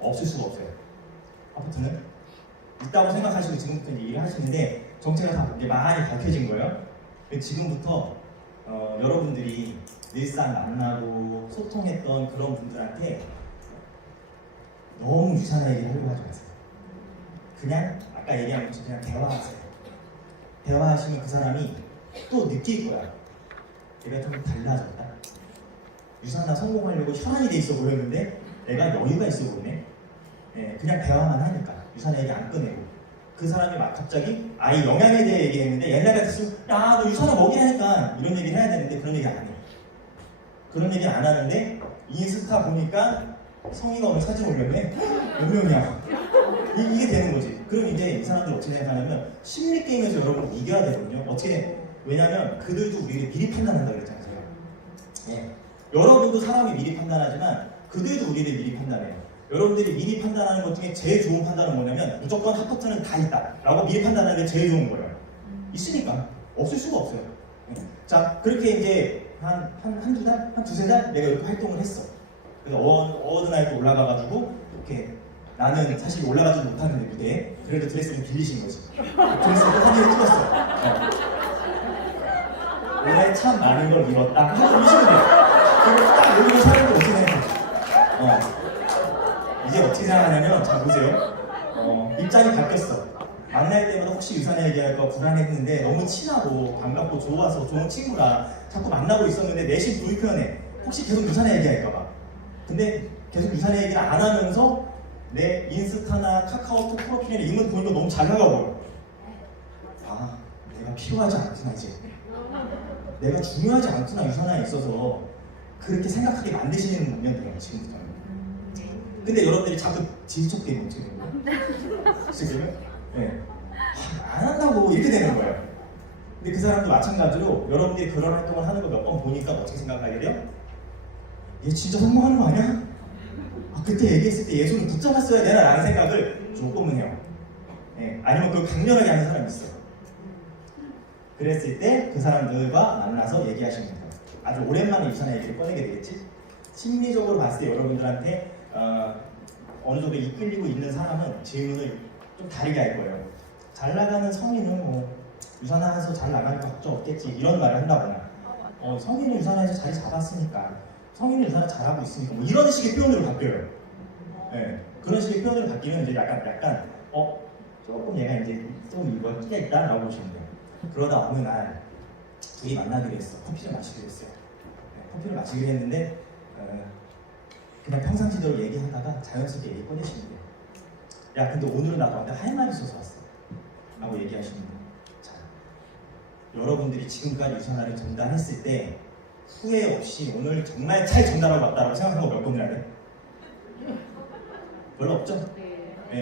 없을 수가 없어요. 핫 버튼은 있다고 생각하시고 지금부터 이제 일을 하시는데 정체가 다 이제 많이 밝혀진 거예요. 지금부터 여러분들이 일상 만나고 소통했던 그런 분들한테 너무 유사한 얘기를 하려고 하지 마세요. 그냥 아까 얘기한 것처럼 그냥 대화하세요. 대화하시면 그 사람이 또 느낄 거야. 내가 좀 달라졌다. 유산나 성공하려고 혈안이 돼 있어 보였는데 내가 여유가 있어 보이네. 그냥 대화만 하니까 유산의 얘기 안 꺼내고 그 사람이 막 갑자기 아이 영양에 대해 얘기했는데 옛날 같았으면 야 너 유산을 먹이라니까 이런 얘기를 해야 되는데 그런 얘기 안 해. 그런 얘기 안 하는데 인스타 보니까 성희가 오늘 사진 올렸네? 몇 명이야? 이게 되는 거지. 그럼 이제 이 사람들 어떻게 생각하냐면 심리 게임에서 여러분 이겨야 되거든요. 어떻게? 왜냐면 그들도 우리를 미리 판단한다 그랬잖아요. 제가. 여러분도 사람이 미리 판단하지만 그들도 우리를 미리 판단해요. 여러분들이 미리 판단하는 것 중에 제일 좋은 판단은 뭐냐면 무조건 핫 버튼은 다 있다 라고 미리 판단하는 게 제일 좋은 거예요. 있으니까 없을 수가 없어요. 자, 그렇게 이제 한두 달? 한 두세 달 내가 이렇게 활동을 했어. 그래서 어느 날 또 올라가가지고 이렇게 나는 사실 올라가지도 못하는데 무대에 그래도 드레스를 빌리신 거지. 드레스를 사진을 찍었어. 원래 참 많은 걸 잃었다. 하고 미시면 돼. 그리고 딱 여기서 사람들 어떻게 생각해? 이제 어떻게 생각하냐면 잘 보세요. 입장이 바뀌었어. 만날 때마다 혹시 유산에 얘기할까 불안했는데 너무 친하고 반갑고 좋아서 좋은 친구라 자꾸 만나고 있었는데 내심 불편해. 혹시 계속 유산에 얘기할까봐. 근데 계속 유산에 얘기를 안 하면서 내 인스타나 카카오톡 프로필에 있는 보니까 너무 잘 나가고 아 내가 필요하지 않구나 이제 내가 중요하지 않구나 유산에 있어서 그렇게 생각하게 만드시는 분명이에요 지금부터는. 근데 여러분들이 자꾸 질척대면 어떻게 되는 거예요? 지금? 안 한다고 이렇게 되는 거예요. 근데 그 사람도 마찬가지로 여러분들이 그런 활동을 하는 거 몇 번 보니까 어떻게 생각하게 돼요? 얘 진짜 성공하는 거 아니야? 그때 얘기했을 때 예수는 붙잡았어야 되나? 라는 생각을 조금은 해요. 아니면 그걸 강렬하게 하는 사람이 있어요. 그랬을 때 그 사람들과 만나서 얘기하시면 돼요. 아주 오랜만에 유산의 얘기를 꺼내게 되겠지? 심리적으로 봤을 때 여러분들한테 어느 정도 이끌리고 있는 사람은 질문을 좀 다르게 할 거예요. 잘 나가는 성인은 뭐 유산하면서 잘 나가니까 걱정 없겠지 이런 말을 한다거나 성인은 유산에서 자리 잡았으니까 성인은 유산을 잘하고 있으니까 뭐 이런 식의 표현으로 바뀌어요. 그런 식의 표현으로 바뀌면 이제 약간 조금 얘가 이제 좀 이거 끼가 있다라고 보시면 돼요. 그러다 어느 날 둘이 만나기로 했어. 커피를 마시기로 했어요. 커피를 마시기로 했는데 그냥 평상시대로 얘기하다가 자연스럽게 얘기 꺼내시면 돼요. 야 근데 오늘은 나도 할 말이 있어서 왔어 라고 얘기하시는 거예요. 자, 여러분들이 지금까지 유산화를 전달했을 때 후회 없이 오늘 정말 잘 전달하고 왔다라고 생각한 거 몇 번이나 돼? 별로 없죠?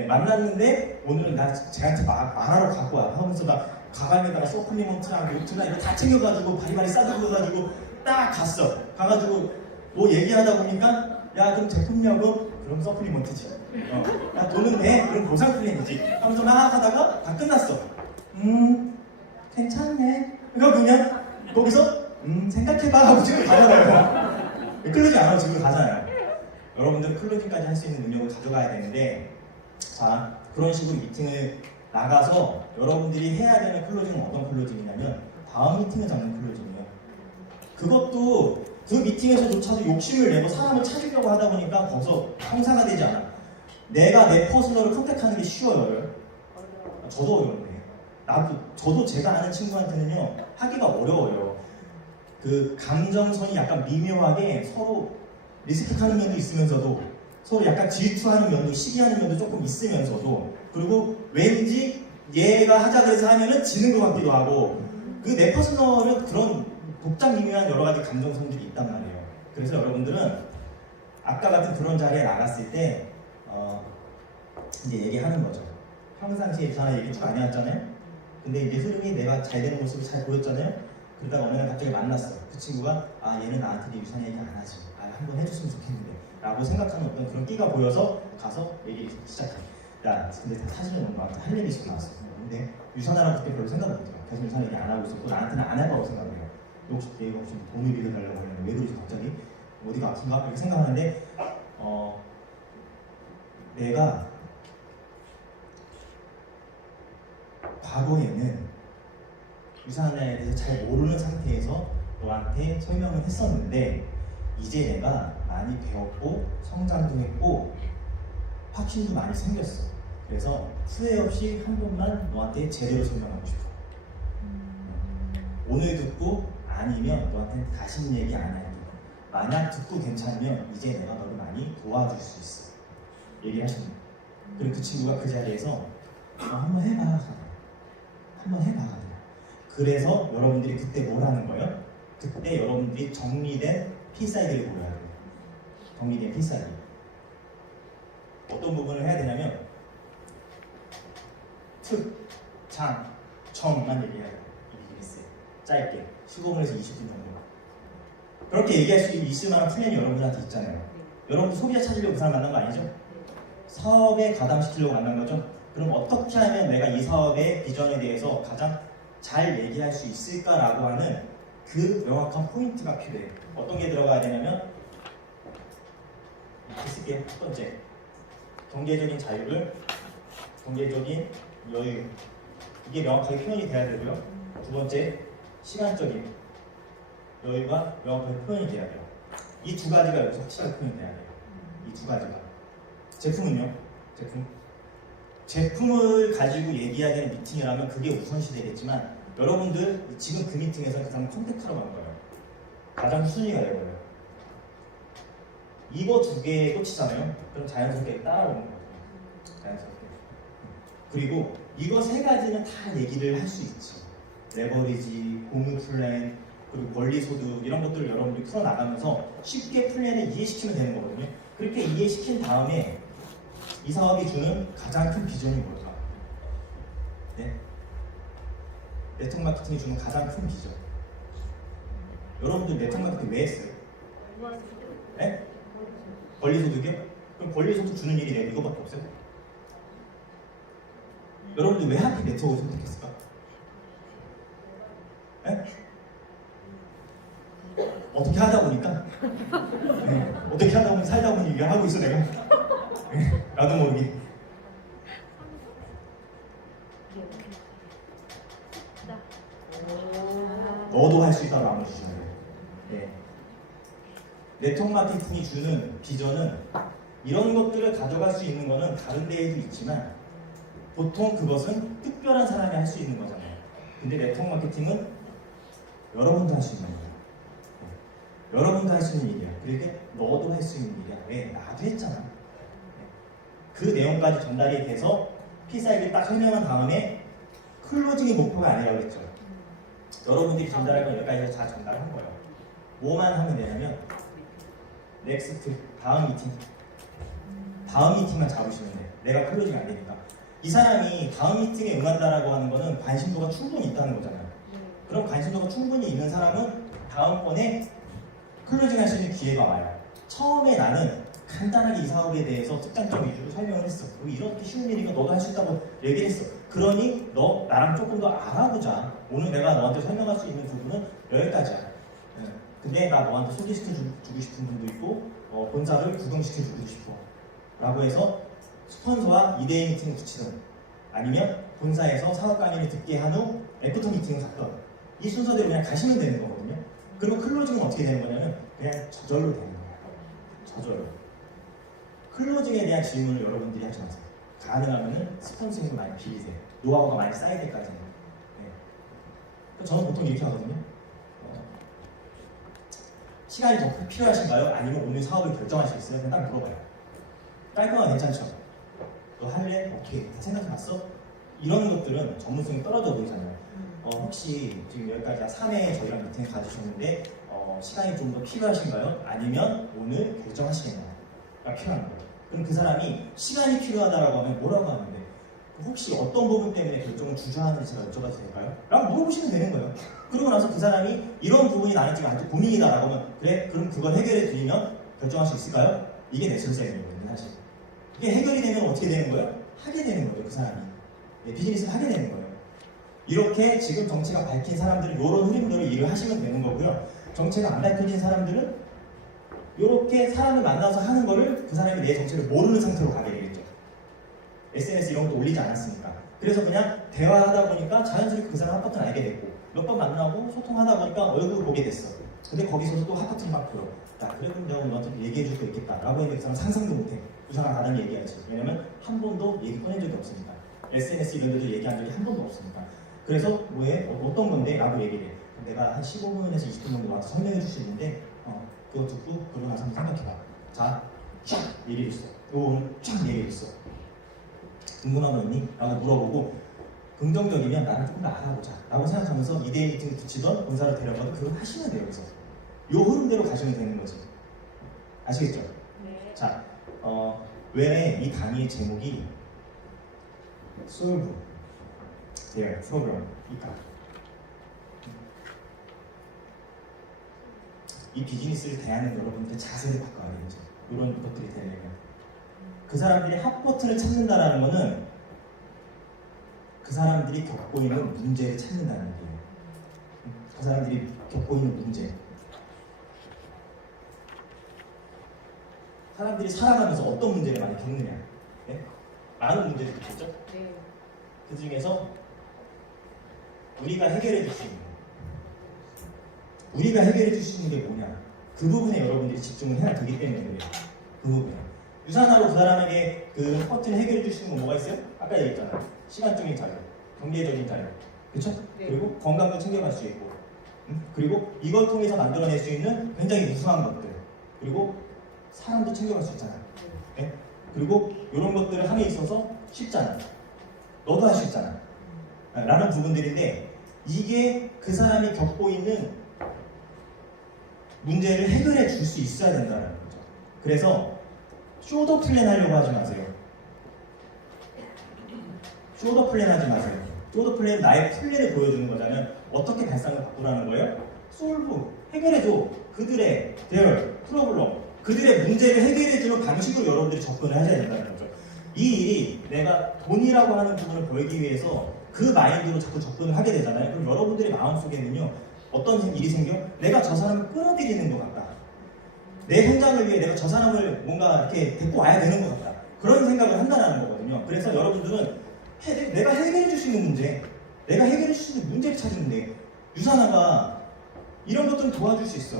만났는데 오늘은 나 쟤한테 말하러 갖고 와 하면서 나 가방에다가 서플리먼트랑 노트랑 이거 다 챙겨가지고 바리바리 싸들고가지고 딱 갔어. 가가지고 뭐 얘기하다 보니까 야 그럼 제품력은? 그럼 서플리먼트지. 야 돈은 내? 그럼 보상 플랜이지. 하면서 막 하다가 다 끝났어. 괜찮네. 그냥 거기서 생각해봐 하고 지금 가잖아요. 클로징 안 하고 지금 가잖아요. 여러분들은 클로징까지 할 수 있는 능력을 가져가야 되는데 자 그런 식으로 미팅을 나가서 여러분들이 해야 되는 클로징은 어떤 클로징이냐면 다음 미팅을 잡는 클로징이에요. 그것도 그 미팅에서조차도 욕심을 내고 사람을 찾으려고 하다 보니까 거기서 성사가 되지 않아. 내가 내 퍼스널을 컨택하는 게 쉬워요. 저도 어려운데 저도 제가 아는 친구한테는요 하기가 어려워요. 그 감정선이 약간 미묘하게 서로 리스펙하는 면도 있으면서도 서로 약간 질투하는 면도 시기하는 면도 조금 있으면서도 그리고 왠지 얘가 하자 그래서 하면은 지는 것 같기도 하고 그 내 퍼스널은 그런 복잡 미묘한 여러 가지 감정선들이 있단 말이에요. 그래서 여러분들은 아까 같은 그런 자리에 나갔을 때 이제 얘기하는 거죠. 평상시에 유산한 얘기 쭉 안 해왔잖아요. 근데 이제 흐름이 내가 잘 되는 모습을 잘 보였잖아요. 그러다가 어느 날 갑자기 만났어. 그 친구가 아 얘는 나한테 유산 얘기 안 하지. 아 한번 해줬으면 좋겠는데 라고 생각하는 어떤 그런 끼가 보여서 가서 얘기 시작해. 야 근데 사실은 나한테 할 얘기 있어 나왔어. 근데 유산하라고 그때 별로 생각 못해요. 계속 유산 얘기 안 하고 있었고 나한테는 안 할 거라고 생각해요. 혹시 얘가 혹시 돈을 빌려달라고 하면 왜 그러지 갑자기? 어디가 아픈가? 이렇게 생각하는데 내가 과거에는 유산에 대해서 잘 모르는 상태에서 너한테 설명을 했었는데 이제 내가 많이 배웠고 성장도 했고 확신도 많이 생겼어. 그래서 후회 없이 한 번만 너한테 제대로 설명하고 싶어. 오늘 듣고 아니면 너한테 다시는 얘기 안 할게. 만약 듣고 괜찮으면 이제 내가 너를 많이 도와줄 수 있어. 얘기하십니다. 그리고 그 친구가 그 자리에서 한번 해봐. 한번 해봐. 그래서 여러분들이 그때 뭘 하는 거예요? 그때 여러분들이 정리된 필살기를 보여야 돼요. 정리된 필살기. 어떤 부분을 해야 되냐면 특, 장, 점만 얘기해야 돼요. 이 비즈니스에. 짧게 15분에서 20분 정도. 그렇게 얘기할 수 있을 만한 플랜이 여러분한테 있잖아요. 여러분도 소비자 찾으려고 그 사람 만난 거 아니죠? 사업에 가담시키려고 만난 거죠? 그럼 어떻게 하면 내가 이 사업의 비전에 대해서 가장 잘 얘기할 수 있을까라고 하는 그 명확한 포인트가 필요해요. 어떤 게 들어가야 되냐면 이렇게 쓸게요. 첫 번째, 경제적인 자유를, 경제적인 여유, 이게 명확하게 표현이 돼야 되고요. 두 번째, 시간적인 여유가 명확하게 표현이 돼야 돼요. 이 두 가지가 여기서 확실하게 표현이 돼야 돼요. 이 두 가지가. 제품은요? 제품을 가지고 얘기해야 되는 미팅이라면 그게 우선시 되겠지만 여러분들 지금 그 미팅에서 그 사람 컨택하러 간 거예요. 가장 순위가 될 거예요. 이거 두 개에 꽂히잖아요. 그럼 자연스럽게 따라오는 거예요. 자연스럽게. 그리고 이거 세 가지는 다 얘기를 할 수 있지. 레버리지, 공유 플랜, 그리고 권리 소득 이런 것들을 여러분들이 풀어나가면서 쉽게 플랜을 이해시키면 되는 거거든요. 그렇게 이해시킨 다음에 이 사업이 주는 가장 큰 비전이 뭘까? 네? 네트워크 마케팅이 주는 가장 큰 비전. 여러분들 네트워크 마케팅 왜 했어요? 네? 권리소득이요? 그럼 권리소득 주는 일이 내가 이거밖에 없어요? 여러분들 왜 하필 네트워크를 선택했을까? 네? 어떻게 하다 보니까 네. 어떻게 하다 보면 살다 보니 이게 하고 있어 내가 네. 나도 모르게 너도 할 수 있다고 아무 주시는 거예요. 네. 네트워크 마케팅이 주는 비전은 이런 것들을 가져갈 수 있는 거는 다른 데에도 있지만 보통 그것은 특별한 사람이 할 수 있는 거잖아요. 근데 네트워크 마케팅은 여러분도 할 수 있는 거예요. 네. 여러분도 할 수 있는 일이야. 그러니까 너도 할 수 있는 일이야. 왜? 나도 했잖아. 네. 그 내용까지 전달이 돼서 필살기를 딱 설명한 다음에 클로징이 목표가 아니라고 했죠. 여러분들이 전달할 건 여기까지 다 전달한 거예요. 뭐만 하면 되냐면 넥스트, 다음 미팅만 잡으시면 돼요. 내가 클로징이 안 되니까. 이 사람이 다음 미팅에 응한다라고 하는 거는 관심도가 충분히 있다는 거잖아요. 그럼 관심도가 충분히 있는 사람은 다음번에 클로징 할 수 있는 기회가 와요. 처음에 나는 간단하게 이 사업에 대해서 특장점 위주로 설명을 했어. 그리고 이렇게 쉬운 일이니까 너도 할 수 있다고 얘기를 했어. 그러니 너 나랑 조금 더 알아보자. 오늘 내가 너한테 설명할 수 있는 부분은 여기까지야. 근데 나 너한테 소개시켜주고 싶은 분도 있고 본사를 구경시켜주고 싶어 라고 해서 스폰서와 2대1 미팅을 붙이든 아니면 본사에서 사업 강의를 듣게 한 후 애프터 미팅을 갖던 이 순서대로 그냥 가시면 되는 거거든요. 그리고 클로징은 어떻게 되는 거냐면 그냥 저절로 되는 거예요. 저절로. 클로징에 대한 질문을 여러분들이 하지 마세요. 가능하면은 스폰서링을 많이 빌리세요. 노하우가 많이 쌓일 때까지는. 네. 저는 보통 이렇게 하거든요. 시간이 더 필요하신가요? 아니면 오늘 사업을 결정하시겠어요? 그냥 딱 물어봐요. 깔끔하게 괜찮죠? 너 할래? 오케이. 다 생각해봤어? 이런 것들은 전문성이 떨어져 보이잖아요. 혹시 지금 여기까지 한 3회 저희랑 미팅 가주셨는데 시간이 좀 더 필요하신가요? 아니면 오늘 결정하시겠나요?가 필요한 거예요. 그럼 그 사람이 시간이 필요하다라고 하면 뭐라고 하는데 혹시 어떤 부분 때문에 결정을 주저하는지 제가 여쭤봐도 될까요? 라고 물어보시면 되는 거예요. 그러고 나서 그 사람이 이런 부분이 나는 지금 아직도 고민이다라고 하면 그래? 그럼 그걸 해결해 드리면 결정할 수 있을까요? 이게 내철사임이거든요, 사실. 이게 해결이 되면 어떻게 되는 거예요? 하게 되는 거예요, 그 사람이. 네, 비즈니스를 하게 되는 거예요. 이렇게 지금 정체가 밝힌 사람들은 이런 흐름대로 일을 하시면 되는 거고요. 정체가 안 밝혀진 사람들은 이렇게 사람을 만나서 하는 거를 그 사람이 내 정체를 모르는 상태로 가게 되겠죠. SNS 이런 것도 올리지 않았으니까. 그래서 그냥 대화하다 보니까 자연스럽게 그 사람 하퍼트는 알게 됐고 몇 번 만나고 소통하다 보니까 얼굴을 보게 됐어. 근데 거기서도 또 하퍼트는 막 들어. 야 그래 그럼 내가 너한테 얘기해 줄 거 있겠다 라고 했는데 그 사람 상상도 못해. 그 사람 다른 얘기하지. 왜냐면 한 번도 얘기 꺼낸 적이 없으니까. SNS 이런 데도 얘기한 적이 한 번도 없으니까. 그래서 뭐해? 어떤 건데? 라고 얘기를 해. 내가 한 15분에서 20분 정도 와서 설명해 줄 수 있는데 그거 듣고 그러고 나서 한번 생각해봐. 자, 쫙 얘기해 줬어. 오늘 쫙 얘기해 줬어. 궁금한 거 있니? 라고 물어보고 긍정적이면 나를 조금 더 알아보자 라고 생각하면서 2대1 미팅을 붙이던 본사를 데려가도 그걸 하시면 돼요. 그래서 요 흐름대로 가시면 되는 거지. 아시겠죠? 네. 자, 왜 이 강의의 제목이 솔브 their problem일까? 이 비즈니스를 대하는 여러분들의 자세를 바꿔야 되죠. 이런 것들이 되려면 그 사람들이 핫버튼을 찾는다라는 거는 그 사람들이 겪고 있는 문제를 찾는다는 얘기예요. 그 사람들이 겪고 있는 문제. 사람들이 살아가면서 어떤 문제를 많이 겪느냐. 네? 많은 문제를 겪겠죠? 네. 그 중에서 우리가 해결해 줄 수 있는 우리가 해결해 줄 수 있는 게 뭐냐. 그 부분에 여러분들이 집중을 해야 되기 때문에 그래요. 그 부분에. 유산화로 그 사람에게 그 버튼을 해결해 줄 수 있는 건 뭐가 있어요? 아까 얘기했잖아요. 시간적인 자유, 경제적인 자유, 그렇죠? 네. 그리고 건강도 챙겨갈 수 있고, 그리고 이걸 통해서 만들어낼 수 있는 굉장히 우수한 것들, 그리고 사람도 챙겨갈 수 있잖아요. 네? 그리고 이런 것들을 함에 있어서 쉽잖아요. 너도 할 수 있잖아요. 라는 부분들인데 이게 그 사람이 겪고 있는 문제를 해결해 줄 수 있어야 된다는 거죠. 그래서 쇼더 플랜 하려고 하지 마세요. 쇼더 플랜 하지 마세요. 쇼더 플랜은 나의 플랜을 보여주는 거잖아요. 어떻게 발상을 바꾸라는 거예요? 솔브, 해결해줘. 그들의 their problem, 그들의 문제를 해결해주는 방식으로 여러분들이 접근을 하셔야 된다는 거죠. 이 일이 내가 돈이라고 하는 부분을 벌기 위해서 그 마인드로 자꾸 접근을 하게 되잖아요. 그럼 여러분들의 마음속에는요 어떤 일이 생겨? 내가 저 사람을 끌어들이는 것 같다. 내 성장을 위해 내가 저 사람을 뭔가 이렇게 데리고 와야 되는 것 같다. 그런 생각을 한다는 거거든요. 그래서 여러분들은 내가 해결해 줄 수 있는 문제, 내가 해결해 줄 수 있는 문제를 찾는데 유산화가 이런 것들은 도와줄 수 있어.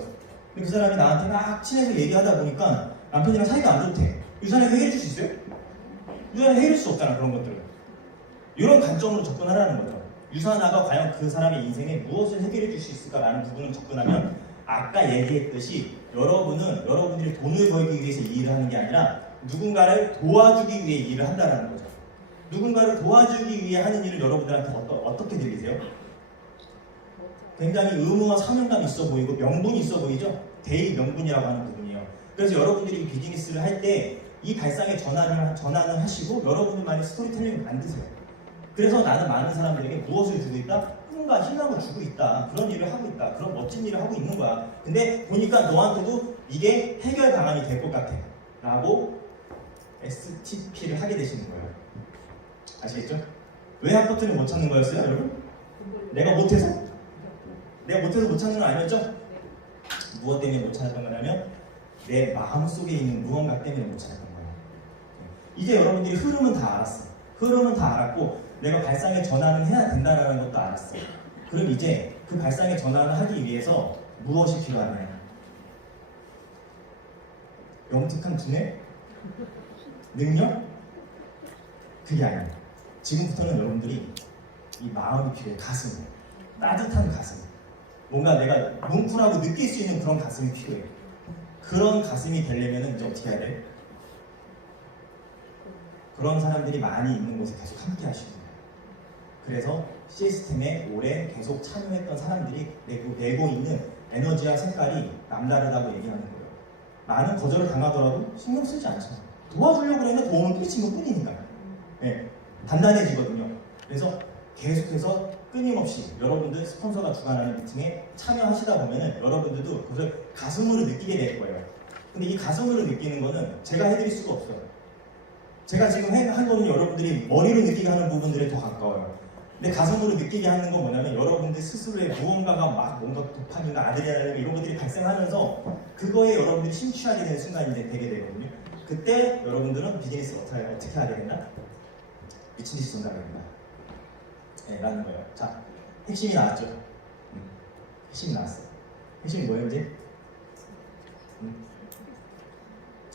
근데 그 사람이 나한테 막 친해서 얘기하다 보니까 남편이랑 사이가 안 좋대. 유산화가 해결해 줄 수 있어요? 유산화가 해결해 줄 수 없잖아, 그런 것들은. 이런 관점으로 접근하라는 거죠. 유산화가 과연 그 사람의 인생에 무엇을 해결해 줄 수 있을까라는 부분을 접근하면 아까 얘기했듯이 여러분들이 돈을 벌기 위해서 일을 하는 게 아니라 누군가를 도와주기 위해 일을 한다는 거죠. 누군가를 도와주기 위해 하는 일을 여러분들한테 어떻게 들리세요? 굉장히 의무와 사명감이 있어 보이고 명분이 있어 보이죠? 대의 명분이라고 하는 부분이에요. 그래서 여러분들이 이 비즈니스를 할 때 이 발상의 전환을 하시고 여러분들만의 스토리텔링을 만드세요. 그래서 나는 많은 사람들에게 무엇을 주고 있다? 꿈과 희망을 주고 있다. 그런 일을 하고 있다. 그런 멋진 일을 하고 있는 거야. 근데 보니까 너한테도 이게 해결 방안이 될 것 같아. 라고 STP를 하게 되시는 거예요. 아시겠죠? 왜 핫버튼을 못 찾는 거였어요, 여러분? 내가 못해서? 내가 못해서 못 찾는 건 아니었죠? 무엇 때문에 못 찾았던 거냐면 내 마음속에 있는 무언가 때문에 못 찾았던 거예요. 이제 여러분들이 흐름은 다 알았어. 흐름은 다 알았고 내가 발상의 전환을 해야 된다는 것도 알았어. 그럼 이제 그 발상의 전환을 하기 위해서 무엇이 필요하냐? 영특한 두뇌? 능력? 그게 아니에요. 지금부터는 여러분들이 이 마음이 필요해. 가슴, 따뜻한 가슴. 뭔가 내가 뭉클하고 느낄 수 있는 그런 가슴이 필요해. 그런 가슴이 되려면 이제 어떻게 해야 돼? 그런 사람들이 많이 있는 곳에 계속 함께 하시는 거예요. 그래서 시스템에 오래 계속 참여했던 사람들이 내고 있는 에너지와 색깔이 남다르다고 얘기하는 거예요. 많은 거절을 당하더라도 신경 쓰지 않잖아요. 도와주려고 그러면 도움을 끼친 것 뿐이니까요. 네, 단단해지거든요. 그래서 계속해서 끊임없이 여러분들 스폰서가 주관하는 미팅에 참여하시다 보면은 여러분들도 그것을 가슴으로 느끼게 될 거예요. 근데 이 가슴으로 느끼는 거는 제가 해드릴 수가 없어요. 제가 지금 한 거는 여러분들이 머리로 느끼게 하는 부분들에 더 가까워요. 근데 가슴으로 느끼게 하는 건 뭐냐면 여러분들 스스로의 무언가가 막 뭔가 도파민이나 아드레날린 이런 것들이 발생하면서 그거에 여러분들이 심취하게 되는 순간이 이제 되게 되거든요. 그때 여러분들은 비즈니스 어떻게 해야 되겠나? 미친 듯이 돈다고 합니다. 네, 라는 거예요. 자, 핵심이 나왔죠? 핵심이 나왔어요. 핵심이 뭐예요, 이제?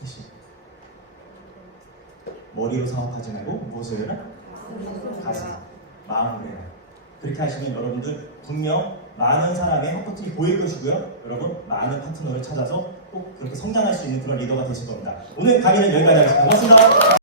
핵심. 머리로 사업하지 말고 무엇을 해라? 가슴, 마음으로 해라. 그렇게 하시면 여러분들 분명 많은 사람의 핫버튼이 보일 것이고요. 여러분 많은 파트너를 찾아서 꼭 그렇게 성장할 수 있는 그런 리더가 되실 겁니다. 오늘 강의는 여기까지 하겠습니다. 고맙습니다.